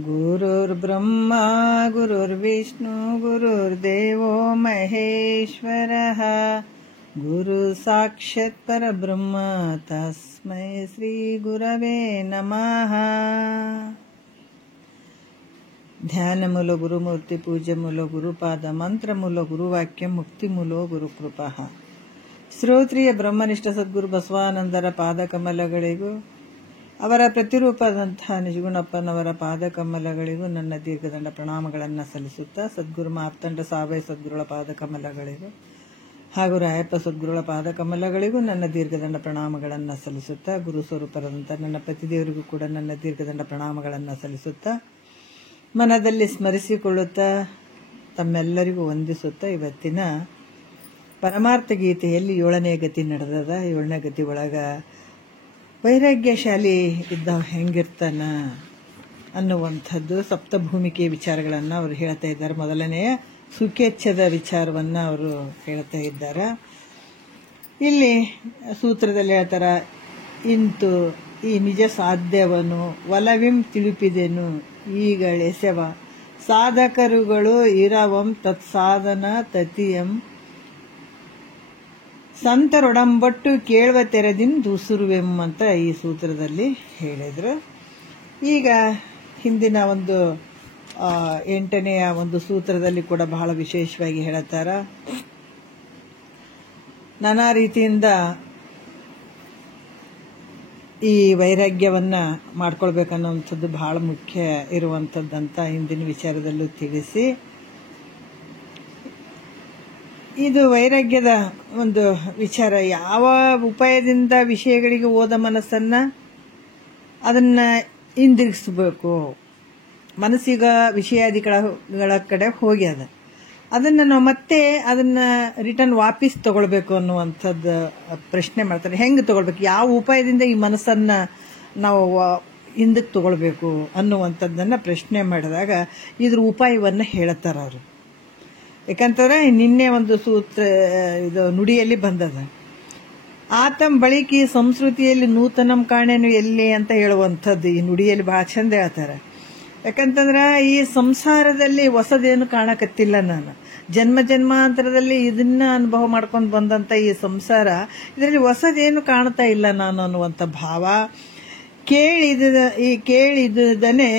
गुरुर्ब्रह्मा गुरुर्विष्णु गुरुर्देवो महेश्वरः गुरु साक्षात् परब्रह्म तस्मै श्री गुरवे नमः। ध्यान मूलो गुरुमूर्ति पूज्य मूलो गुरुपाद मंत्र मूलो गुरुवाक्य मुक्ति मूलो गुरुकृपा। ಶ್ರೋತ್ರಿಯ ಬ್ರಹ್ಮನಿಷ್ಠ ಸದ್ಗುರು ಬಸವಾನಂದರ ಪಾದಕಮಲಗಳಿಗೂ ಅವರ ಪ್ರತಿರೂಪದಂತಹ ನಿಜಗುಣಪ್ಪನವರ ಪಾದಕಮಲಗಳಿಗೂ ನನ್ನ ದೀರ್ಘದಂಡ ಪ್ರಣಾಮಗಳನ್ನು ಸಲ್ಲಿಸುತ್ತಾ, ಸದ್ಗುರು ಮಾರ್ತಂಡ ಸಾಬೈ ಸದ್ಗುರುಗಳ ಪಾದಕಮಲಗಳಿಗೂ ಹಾಗೂ ರಾಯಪ್ಪ ಸದ್ಗುರುಗಳ ಪಾದಕಮಲಗಳಿಗೂ ನನ್ನ ದೀರ್ಘದಂಡ ಪ್ರಣಾಮಗಳನ್ನು ಸಲ್ಲಿಸುತ್ತಾ, ಗುರು ಸ್ವರೂಪರಾದಂಥ ನನ್ನ ಪ್ರತಿದೇವರಿಗೂ ಕೂಡ ನನ್ನ ದೀರ್ಘದಂಡ ಪ್ರಣಾಮಗಳನ್ನು ಸಲ್ಲಿಸುತ್ತಾ, ಮನದಲ್ಲಿ ಸ್ಮರಿಸಿಕೊಳ್ಳುತ್ತಾ, ತಮ್ಮೆಲ್ಲರಿಗೂ ವಂದಿಸುತ್ತಾ, ಇವತ್ತಿನ ಪರಮಾರ್ಥ ಗೀತೆಯಲ್ಲಿ 7ನೇ ಗತಿ ನಡೆದದ. 7ನೇ ಗತಿ ಒಳಗ ವೈರಾಗ್ಯಶಾಲಿ ಇದ್ದ ಹೆಂಗಿರ್ತಾನ ಅನ್ನುವಂಥದ್ದು ಸಪ್ತಭೂಮಿಕೆ ವಿಚಾರಗಳನ್ನು ಅವರು ಹೇಳ್ತಾ ಇದ್ದಾರೆ. ಮೊದಲನೆಯ ಸುಖೇಚ್ಛದ ವಿಚಾರವನ್ನು ಅವರು ಹೇಳ್ತಾ ಇದ್ದಾರೆ. ಇಲ್ಲಿ ಸೂತ್ರದಲ್ಲಿ ಹೇಳ್ತಾರ, ಇಂತು ಈ ನಿಜ ಸಾಧ್ಯವನು ಒಲವಿಂ ತಿಳಿಪಿದೆನು ಈಗಳೆಸೆವ ಸಾಧಕರುಗಳು ಇರವಂ ತತ್ಸಾಧನ ತತಿಯಂ ಸಂತರೊಡಂಬಟ್ಟು ಕೇಳುವ ತೆರೆದಿಂದ ಉಸುರುವೆಂ ಅಂತ ಈ ಸೂತ್ರದಲ್ಲಿ ಹೇಳಿದ್ರು. ಈಗ ಹಿಂದಿನ ಒಂದು 8ನೆಯ ಒಂದು ಸೂತ್ರದಲ್ಲಿ ಕೂಡ ಬಹಳ ವಿಶೇಷವಾಗಿ ಹೇಳುತ್ತಾರ, ನಾನಾ ರೀತಿಯಿಂದ ಈ ವೈರಾಗ್ಯವನ್ನ ಮಾಡ್ಕೊಳ್ಬೇಕನ್ನುವಂಥದ್ದು ಬಹಳ ಮುಖ್ಯ ಇರುವಂಥದ್ದಂತ ಹಿಂದಿನ ವಿಚಾರದಲ್ಲೂ ತಿಳಿಸಿ, ಇದು ವೈರಾಗ್ಯದ ಒಂದು ವಿಚಾರ. ಯಾವ ಉಪಾಯದಿಂದ ವಿಷಯಗಳಿಗೆ ಹೋದ ಮನಸ್ಸನ್ನ ಅದನ್ನ ಹಿಂದಿರುಗಿಸ್ಬೇಕು. ಮನಸ್ಸೀಗ ವಿಷಯಾದಿಗಳ ಕಡೆ ಹೋಗ್ಯದ, ಅದನ್ನ ನಾವು ಮತ್ತೆ ಅದನ್ನ ರಿಟರ್ನ್ ವಾಪಸ್ ತಗೊಳ್ಬೇಕು ಅನ್ನುವಂಥದ್ದು ಪ್ರಶ್ನೆ ಮಾಡ್ತಾರೆ. ಹೆಂಗೆ ತಗೊಳ್ಬೇಕು, ಯಾವ ಉಪಾಯದಿಂದ ಈ ಮನಸ್ಸನ್ನ ನಾವು ಹಿಂದಕ್ಕೆ ತಗೊಳ್ಬೇಕು ಅನ್ನುವಂಥದ್ದನ್ನ ಪ್ರಶ್ನೆ ಮಾಡಿದಾಗ ಇದ್ರ ಉಪಾಯವನ್ನ ಹೇಳುತ್ತಾರ ಅವರು. ಯಾಕಂತಂದ್ರೆ ನಿನ್ನೆ ಒಂದು ಸೂತ್ರ ಇದು ನುಡಿಯಲ್ಲಿ ಬಂದದ, ಆತಂ ಬಳಿಕಿ ಸಂಸ್ಕೃತಿಯಲ್ಲಿ ನೂತನಂ ಕಾಣೆನು ಎಲ್ಲಿ ಅಂತ ಹೇಳುವಂಥದ್ದು ಈ ನುಡಿಯಲ್ಲಿ ಬಹಳ ಚಂದ ಹೇಳ್ತಾರೆ. ಯಾಕಂತಂದ್ರೆ ಈ ಸಂಸಾರದಲ್ಲಿ ಹೊಸದೇನು ಕಾಣಕತ್ತಿಲ್ಲ, ನಾನು ಜನ್ಮ ಜನ್ಮಾಂತರದಲ್ಲಿ ಇದನ್ನ ಅನುಭವ ಮಾಡ್ಕೊಂಡು ಬಂದಂತ ಈ ಸಂಸಾರ, ಇದರಲ್ಲಿ ಹೊಸದೇನು ಕಾಣ್ತಾ ಇಲ್ಲ ನಾನು ಅನ್ನುವಂಥ ಭಾವ. ಕೇಳಿದುದನೆ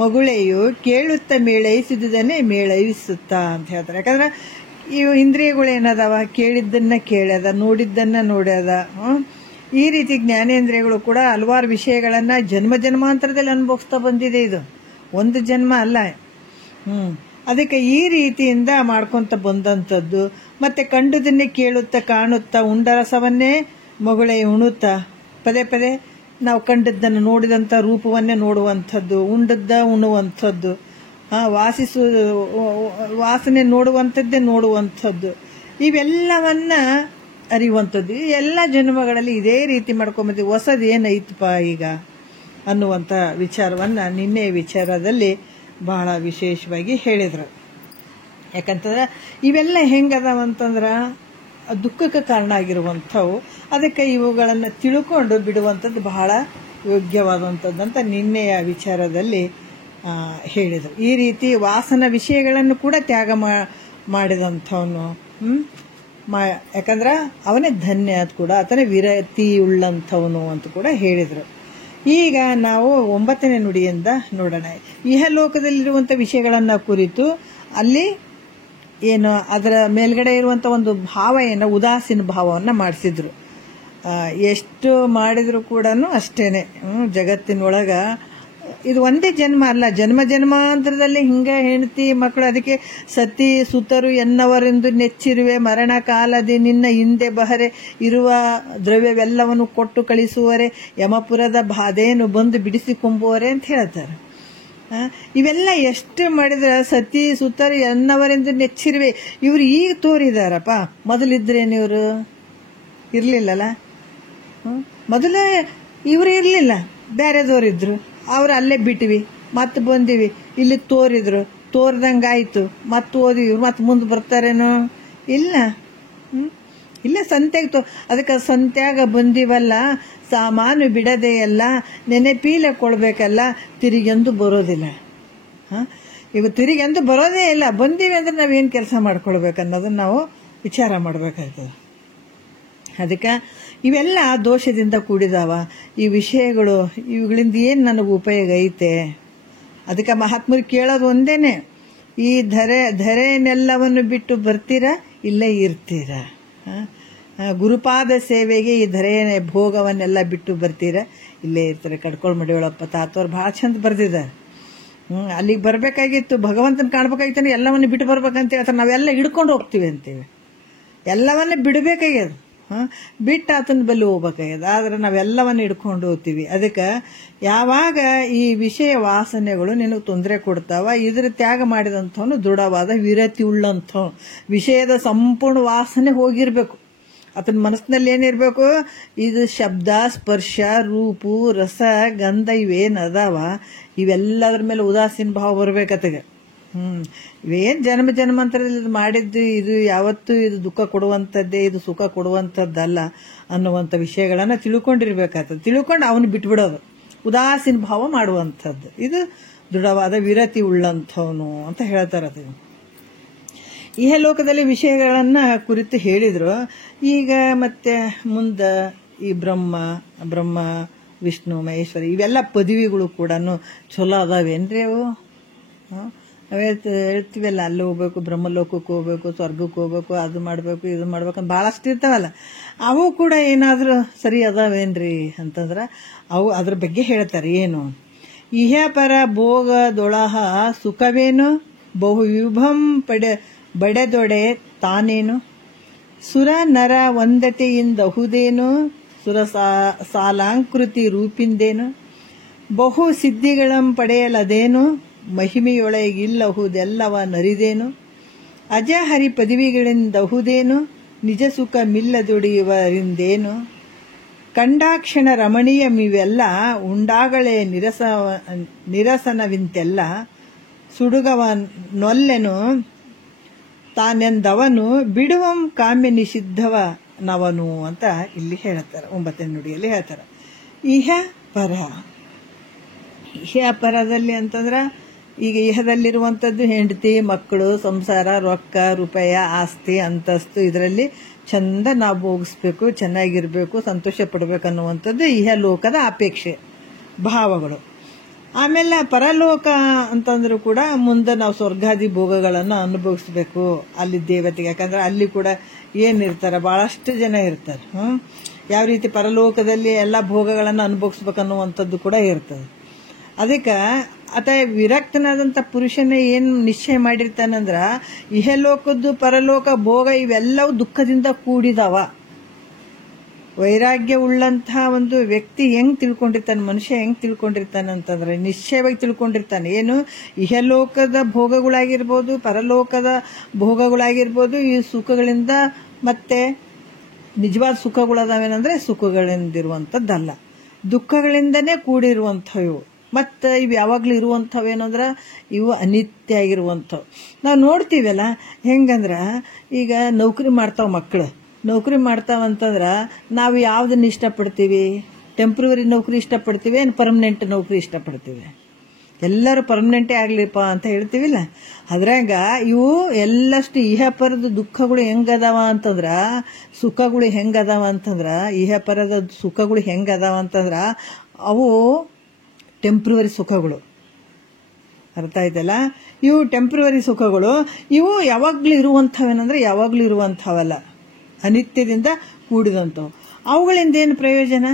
ಮಗುಳೆಯು ಕೇಳುತ್ತ ಮೇಳೈಸಿದುದನ್ನೇ ಮೇಳೈಸುತ್ತಾ ಅಂತ ಹೇಳ್ತಾರೆ. ಯಾಕಂದ್ರೆ ಇವು ಇಂದ್ರಿಯಗಳು ಏನದಾವ, ಕೇಳಿದ್ದನ್ನ ಕೇಳ್ಯದ, ನೋಡಿದ್ದನ್ನ ನೋಡ್ಯದ. ಈ ರೀತಿ ಜ್ಞಾನೇಂದ್ರಿಯಗಳು ಕೂಡ ಹಲವಾರು ವಿಷಯಗಳನ್ನ ಜನ್ಮ ಜನ್ಮಾಂತರದಲ್ಲಿ ಅನುಭವಿಸ್ತಾ ಬಂದಿದೆ. ಇದು ಒಂದು ಜನ್ಮ ಅಲ್ಲ. ಅದಕ್ಕೆ ಈ ರೀತಿಯಿಂದ ಮಾಡ್ಕೊಂತ ಬಂದಂಥದ್ದು. ಮತ್ತೆ ಕಂಡುದನ್ನೇ ಕೇಳುತ್ತಾ ಕಾಣುತ್ತಾ ಉಂಡ ರಸವನ್ನೇ ಮಗುಳೆ ಉಣುತ್ತಾ, ಪದೇ ಪದೇ ನಾವು ಕಂಡದ್ದನ್ನು ನೋಡಿದಂಥ ರೂಪವನ್ನೇ ನೋಡುವಂಥದ್ದು, ಉಂಡದ್ದ ಉಣ್ಣುವಂಥದ್ದು, ವಾಸನೆ ನೋಡುವಂಥದ್ದೇ ನೋಡುವಂಥದ್ದು, ಇವೆಲ್ಲವನ್ನ ಅರಿಯುವಂಥದ್ದು. ಈ ಎಲ್ಲ ಜನ್ಮಗಳಲ್ಲಿ ಇದೇ ರೀತಿ ಮಾಡ್ಕೊಂಬಂದಿವಿ. ಹೊಸದು ಏನೈತಪ್ಪ ಈಗ ಅನ್ನುವಂಥ ವಿಚಾರವನ್ನ ನಿನ್ನೆ ವಿಚಾರದಲ್ಲಿ ಬಹಳ ವಿಶೇಷವಾಗಿ ಹೇಳಿದ್ರು. ಯಾಕಂತಂದ್ರೆ ಇವೆಲ್ಲ ಹೆಂಗದಾವಂತಂದ್ರ ದುಃಖಕ್ಕೆ ಕಾರಣ ಆಗಿರುವಂಥವು. ಅದಕ್ಕೆ ಇವುಗಳನ್ನು ತಿಳ್ಕೊಂಡು ಬಿಡುವಂಥದ್ದು ಬಹಳ ಯೋಗ್ಯವಾದಂಥದ್ದಂತ ನಿನ್ನೆಯ ವಿಚಾರದಲ್ಲಿ ಹೇಳಿದರು. ಈ ರೀತಿ ವಾಸನ ವಿಷಯಗಳನ್ನು ಕೂಡ ತ್ಯಾಗ ಮಾಡಿದಂಥವನು, ಯಾಕಂದ್ರೆ ಅವನೇ ಧನ್ಯ ಅದು ಕೂಡ, ಆತನೇ ವಿರತಿ ಉಳ್ಳಂಥವನು ಅಂತ ಕೂಡ ಹೇಳಿದರು. ಈಗ ನಾವು 9ನೇ ನುಡಿಯಿಂದ ನೋಡೋಣ. ಇಹಲೋಕದಲ್ಲಿರುವಂಥ ವಿಷಯಗಳನ್ನು ಕುರಿತು ಅಲ್ಲಿ ಏನು ಅದರ ಮೇಲ್ಗಡೆ ಇರುವಂಥ ಒಂದು ಭಾವ ಏನೋ ಉದಾಸೀನ ಭಾವವನ್ನು ಮಾಡಿಸಿದ್ರು. ಎಷ್ಟು ಮಾಡಿದ್ರು ಕೂಡ ಅಷ್ಟೇನೆ. ಜಗತ್ತಿನೊಳಗ ಇದು ಒಂದೇ ಜನ್ಮ ಅಲ್ಲ, ಜನ್ಮ ಜನ್ಮಾಂತರದಲ್ಲಿ ಹಿಂಗ ಹೆಂಡತಿ ಮಕ್ಕಳು, ಅದಕ್ಕೆ ಸತಿ ಸುತರು ಎನ್ನವರೆಂದು ನೆಚ್ಚಿರುವೆ, ಮರಣ ಕಾಲದಿ ನಿನ್ನ ಹಿಂದೆ ಬಹರೆ ಇರುವ ದ್ರವ್ಯವೆಲ್ಲವನ್ನು ಕೊಟ್ಟು ಕಳಿಸುವರೆ, ಯಮಪುರದ ಬಾಧೆಯನ್ನು ಬಂದು ಬಿಡಿಸಿಕೊಂಬುವರೆ ಅಂತ ಹೇಳ್ತಾರೆ. ಇವೆಲ್ಲ ಎಷ್ಟು ಮಾಡಿದ್ರೆ ಸತಿ ಸುತರು ಎನ್ನವರೆಂದು ನೆಚ್ಚಿರುವೆ. ಇವ್ರು ಈಗ ತೋರಿದಾರಪ್ಪ, ಮೊದಲಿದ್ರೇನು ಇವರು ಇರ್ಲಿಲ್ಲಲ್ಲ. ಮೊದಲ ಇವ್ರು ಇರ್ಲಿಲ್ಲ, ಬೇರೆದವ್ರಿದ್ರು, ಅವ್ರು ಅಲ್ಲೇ ಬಿಟ್ವಿ, ಮತ್ತೆ ಬಂದಿವಿ, ಇಲ್ಲಿ ತೋರ್ದಂಗಾಯ್ತು, ಮತ್ತೆ ಓದಿ ಇವ್ರು ಮತ್ತೆ ಮುಂದೆ ಬರ್ತಾರೇನೋ? ಇಲ್ಲ. ಇಲ್ಲ, ಸಂತ್ಯಾಗ ಅದಕ್ಕೆ ಸಂತ್ಯಾಗ ಬಂದಿವಲ್ಲ, ಸಾಮಾನು ಬಿಡದೆ ಎಲ್ಲ ನೆನೆಪೀಲೆ ಕೊಡ್ಬೇಕಲ್ಲ, ತಿರುಗೆಂದು ಬರೋದಿಲ್ಲ. ಈಗ ತಿರುಗೆಂದು ಬರೋದೇ ಇಲ್ಲ. ಬಂದೀವಿ ಅಂದ್ರೆ ನಾವೇನು ಕೆಲಸ ಮಾಡ್ಕೊಳ್ಬೇಕು ಅನ್ನೋದನ್ನ ನಾವು ವಿಚಾರ ಮಾಡಬೇಕಾಗ್ತದೆ. ಅದಕ್ಕೆ ಇವೆಲ್ಲ ದೋಷದಿಂದ ಕೂಡಿದಾವ ಈ ವಿಷಯಗಳು. ಇವುಗಳಿಂದ ಏನು ನನಗೆ ಉಪಯೋಗ ಐತೆ? ಅದಕ್ಕೆ ಮಹಾತ್ಮರು ಕೇಳೋದು ಒಂದೇನೆ, ಈ ಧರೆನೆಲ್ಲವನ್ನು ಬಿಟ್ಟು ಬರ್ತೀರಾ, ಇಲ್ಲೇ ಇರ್ತೀರಾ? ಗುರುಪಾದ ಸೇವೆಗೆ ಈ ಧರೆಯ ಭೋಗವನ್ನೆಲ್ಲ ಬಿಟ್ಟು ಬರ್ತೀರಾ, ಇಲ್ಲೇ ಇರ್ತಾರೆ. ಕಡ್ಕೊಳ್ ಮಡಿಯೊಳಪ್ಪ ತಾತವ್ರು ಭಾಳ ಚಂದ ಬರ್ದಿದ್ದಾರೆ. ಅಲ್ಲಿಗೆ ಬರಬೇಕಾಗಿತ್ತು, ಭಗವಂತನ ಕಾಣ್ಬೇಕಾಗಿತ್ತು, ಎಲ್ಲವನ್ನ ಬಿಟ್ಟು ಬರ್ಬೇಕಂತ ಹೇಳ್ತಾರೆ. ನಾವೆಲ್ಲ ಹಿಡ್ಕೊಂಡು ಹೋಗ್ತೀವಿ ಅಂತೀವಿ. ಎಲ್ಲವನ್ನ ಬಿಡಬೇಕಾಗ್ಯದ, ಬಿಟ್ಟು ಆತನ ಬಲ್ಲಿ ಹೋಗ್ಬೇಕಾಗ್ಯದ. ಆದ್ರೆ ನಾವೆಲ್ಲವನ್ನ ಹಿಡ್ಕೊಂಡು ಹೋಗ್ತೀವಿ. ಅದಕ್ಕೆ ಯಾವಾಗ ಈ ವಿಷಯ ವಾಸನೆಗಳು ನಿನಗೆ ತೊಂದರೆ ಕೊಡ್ತಾವ, ಇದ್ರ ತ್ಯಾಗ ಮಾಡಿದಂಥವನು ದೃಢವಾದ ವಿರತಿ ಉಳ್ಳಂಥವ್. ವಿಷಯದ ಸಂಪೂರ್ಣ ವಾಸನೆ ಹೋಗಿರ್ಬೇಕು. ಆತನ ಮನಸ್ಸಿನಲ್ಲಿ ಏನಿರ್ಬೇಕು? ಇದು ಶಬ್ದ, ಸ್ಪರ್ಶ, ರೂಪು, ರಸ, ಗಂಧ ಇವೇನದಾವ ಇವೆಲ್ಲದ್ರ ಮೇಲೆ ಉದಾಸೀನ ಭಾವ ಬರ್ಬೇಕತ್ತಗೆ. ಇವೇನು ಜನ್ಮ ಜನ್ಮಾಂತರದಲ್ಲಿ ಮಾಡಿದ್ದು, ಇದು ಯಾವತ್ತೂ ಇದು ದುಃಖ ಕೊಡುವಂಥದ್ದೇ, ಇದು ಸುಖ ಕೊಡುವಂಥದ್ದಲ್ಲ ಅನ್ನುವಂಥ ವಿಷಯಗಳನ್ನು ತಿಳ್ಕೊಂಡಿರ್ಬೇಕಾಗ್ತದೆ. ತಿಳ್ಕೊಂಡು ಅವನು ಬಿಟ್ಬಿಡೋದು, ಉದಾಸೀನ ಭಾವ ಮಾಡುವಂಥದ್ದು. ಇದು ದೃಢವಾದ ವಿರತಿ ಉಳ್ಳಂಥವನು ಅಂತ ಹೇಳ್ತಾರೆ. ಅದು ಇಹಲೋಕದಲ್ಲಿ ವಿಷಯಗಳನ್ನು ಕುರಿತು ಹೇಳಿದ್ರು. ಈಗ ಮತ್ತೆ ಮುಂದೆ ಈ ಬ್ರಹ್ಮ ವಿಷ್ಣು ಮಹೇಶ್ವರ ಇವೆಲ್ಲ ಪದವಿಗಳು ಕೂಡ ಚಲೋ ಅದಾವೇನ್ರಿ ಅವು? ನಾವೇ ಹೇಳ್ತೀವಲ್ಲ, ಅಲ್ಲಿ ಹೋಗ್ಬೇಕು, ಬ್ರಹ್ಮಲೋಕಕ್ಕೆ ಹೋಗ್ಬೇಕು, ಸ್ವರ್ಗಕ್ಕೆ ಹೋಗ್ಬೇಕು, ಅದು ಮಾಡಬೇಕು, ಇದು ಮಾಡ್ಬೇಕು ಅಂತ ಭಾಳಷ್ಟು ಇರ್ತಾವಲ್ಲ. ಅವು ಕೂಡ ಏನಾದರೂ ಸರಿ ಅದಾವೇನ್ರಿ ಅಂತಂದ್ರೆ ಅವು ಅದ್ರ ಬಗ್ಗೆ ಹೇಳ್ತಾರೆ. ಏನು? ಇಹ ಪರ ಭೋಗದೊಳಹ ಸುಖವೇನು, ಬಹು ವಿಭಂ ಬಡೆದೊಡೆ ತಾನೇನು, ಸುರ ನರ ಒಂದತೆಯಿಂದಹುದೇನು, ಸುರ ಸಾಲಾಂಕೃತಿ ರೂಪಿಂದೇನು, ಬಹು ಸಿದ್ಧಿಗಳಂ ಪಡೆಯಲದೇನು, ಮಹಿಮೆಯೊಳಗಿಲ್ಲಹುದೆಲ್ಲವ ನರಿದೇನು, ಅಜಹರಿ ಪದವಿಗಳಿಂದಹುದೇನು, ನಿಜ ಸುಖ ಮಿಲ್ಲದುಡಿಯುವರಿಂದೇನು, ಕಂಡಾಕ್ಷಣ ರಮಣೀಯಮಿವೆಲ್ಲ ಉಂಡಾಗಳೇ ನಿರಸನವಿಂತೆಲ್ಲ, ಸುಡುಗವ ನೊಲ್ಲೆನು ತಾನೆಂದವನು, ಬಿಡುವಂ ಕಾಮ್ಯ ನಿಷಿದ್ಧವ ನವನು ಅಂತ ಇಲ್ಲಿ ಹೇಳ್ತಾರೆ. 9ನೇ ನುಡಿಯಲ್ಲಿ ಹೇಳ್ತಾರೆ. ಇಹ ಪರದಲ್ಲಿ ಅಂತಂದ್ರೆ ಈಗ ಇಹದಲ್ಲಿರುವಂಥದ್ದು ಹೆಂಡತಿ, ಮಕ್ಕಳು, ಸಂಸಾರ, ರೊಕ್ಕ, ರೂಪಾಯಿ, ಆಸ್ತಿ, ಅಂತಸ್ತು, ಇದರಲ್ಲಿ ಚಂದ ನಾವು ಭೋಗಿಸ್ಬೇಕು, ಚೆನ್ನಾಗಿರ್ಬೇಕು, ಸಂತೋಷ ಪಡ್ಬೇಕು ಅನ್ನುವಂಥದ್ದು ಇಹಲೋಕದ ಅಪೇಕ್ಷೆ ಭಾವಗಳು. ಆಮೇಲೆ ಪರಲೋಕ ಅಂತಂದ್ರೂ ಕೂಡ ಮುಂದೆ ನಾವು ಸ್ವರ್ಗಾದಿ ಭೋಗಗಳನ್ನು ಅನುಭವಿಸ್ಬೇಕು ಅಲ್ಲಿ ದೇವತೆಗೆ. ಯಾಕಂದ್ರೆ ಅಲ್ಲಿ ಕೂಡ ಏನಿರ್ತಾರೆ, ಭಾಳಷ್ಟು ಜನ ಇರ್ತಾರೆ. ಯಾವ ರೀತಿ ಪರಲೋಕದಲ್ಲಿ ಎಲ್ಲ ಭೋಗಗಳನ್ನು ಅನುಭವಿಸ್ಬೇಕನ್ನುವಂಥದ್ದು ಕೂಡ ಇರ್ತದೆ. ಅದಕ್ಕೆ ಆತ ವಿರಕ್ತನಾದಂಥ ಪುರುಷನೇ ಏನು ನಿಶ್ಚಯ ಮಾಡಿರ್ತಾನಂದ್ರ, ಇಹಲೋಕದ್ದು ಪರಲೋಕ ಭೋಗ ಇವೆಲ್ಲವೂ ದುಃಖದಿಂದ ಕೂಡಿದವ. ವೈರಾಗ್ಯ ಉಳ್ಳಂತಹ ಒಂದು ವ್ಯಕ್ತಿ ಹೆಂಗ್ ತಿಳ್ಕೊಂಡಿರ್ತಾನೆ, ಮನುಷ್ಯ ಹೆಂಗ್ ತಿಳ್ಕೊಂಡಿರ್ತಾನೆ ಅಂತಂದ್ರೆ ನಿಶ್ಚಯವಾಗಿ ತಿಳ್ಕೊಂಡಿರ್ತಾನೆ. ಏನು? ಇಹಲೋಕದ ಭೋಗಗಳಾಗಿರ್ಬೋದು, ಪರಲೋಕದ ಭೋಗಗಳಾಗಿರ್ಬೋದು, ಈ ಸುಖಗಳಿಂದ ಮತ್ತೆ ನಿಜವಾದ ಸುಖಗಳದಾವೇನಂದ್ರೆ ಸುಖಗಳಿಂದಿರುವಂಥದ್ದಲ್ಲ, ದುಃಖಗಳಿಂದನೇ ಕೂಡಿರುವಂಥವು. ಮತ್ತು ಇವು ಯಾವಾಗಲೂ ಇರುವಂಥವೇನಂದ್ರೆ ಇವು ಅನಿತ್ಯ ಆಗಿರುವಂಥವು. ನಾವು ನೋಡ್ತೀವಲ್ಲ ಹೆಂಗಂದ್ರೆ, ಈಗ ನೌಕರಿ ಮಾಡ್ತಾವ ಮಕ್ಕಳು, ನೌಕರಿ ಮಾಡ್ತಾವಂತಂದ್ರೆ ನಾವು ಯಾವುದನ್ನ ಇಷ್ಟಪಡ್ತೀವಿ? ಟೆಂಪ್ರವರಿ ನೌಕರಿ ಇಷ್ಟಪಡ್ತೀವಿ, ಏನು ಪರ್ಮನೆಂಟ್ ನೌಕರಿ ಇಷ್ಟಪಡ್ತೀವಿ? ಎಲ್ಲರೂ ಪರ್ಮನೆಂಟೇ ಆಗಲಿಪ್ಪ ಅಂತ ಹೇಳ್ತೀವಿಲ್ಲ. ಅದ್ರಾಗ ಇವು ಎಲ್ಲಷ್ಟು ಇಹಪರದ ದುಃಖಗಳು ಹೆಂಗದಾವ ಅಂತಂದ್ರೆ, ಸುಖಗಳು ಹೆಂಗದಾವ ಅಂತಂದ್ರೆ, ಇಹಪರದ ಸುಖಗಳು ಹೆಂಗದಾವ ಅಂತಂದ್ರೆ ಅವು ಟೆಂಪ್ರವರಿ ಸುಖಗಳು. ಅರ್ಥ ಆಯ್ತಲ್ಲ? ಇವು ಟೆಂಪ್ರವರಿ ಸುಖಗಳು. ಇವು ಯಾವಾಗಲೂ ಇರುವಂಥವೇನಂದ್ರೆ ಯಾವಾಗಲೂ ಇರುವಂಥವಲ್ಲ, ಅನಿತ್ಯದಿಂದ ಕೂಡಿದಂಥವು. ಅವುಗಳಿಂದ ಏನು ಪ್ರಯೋಜನ?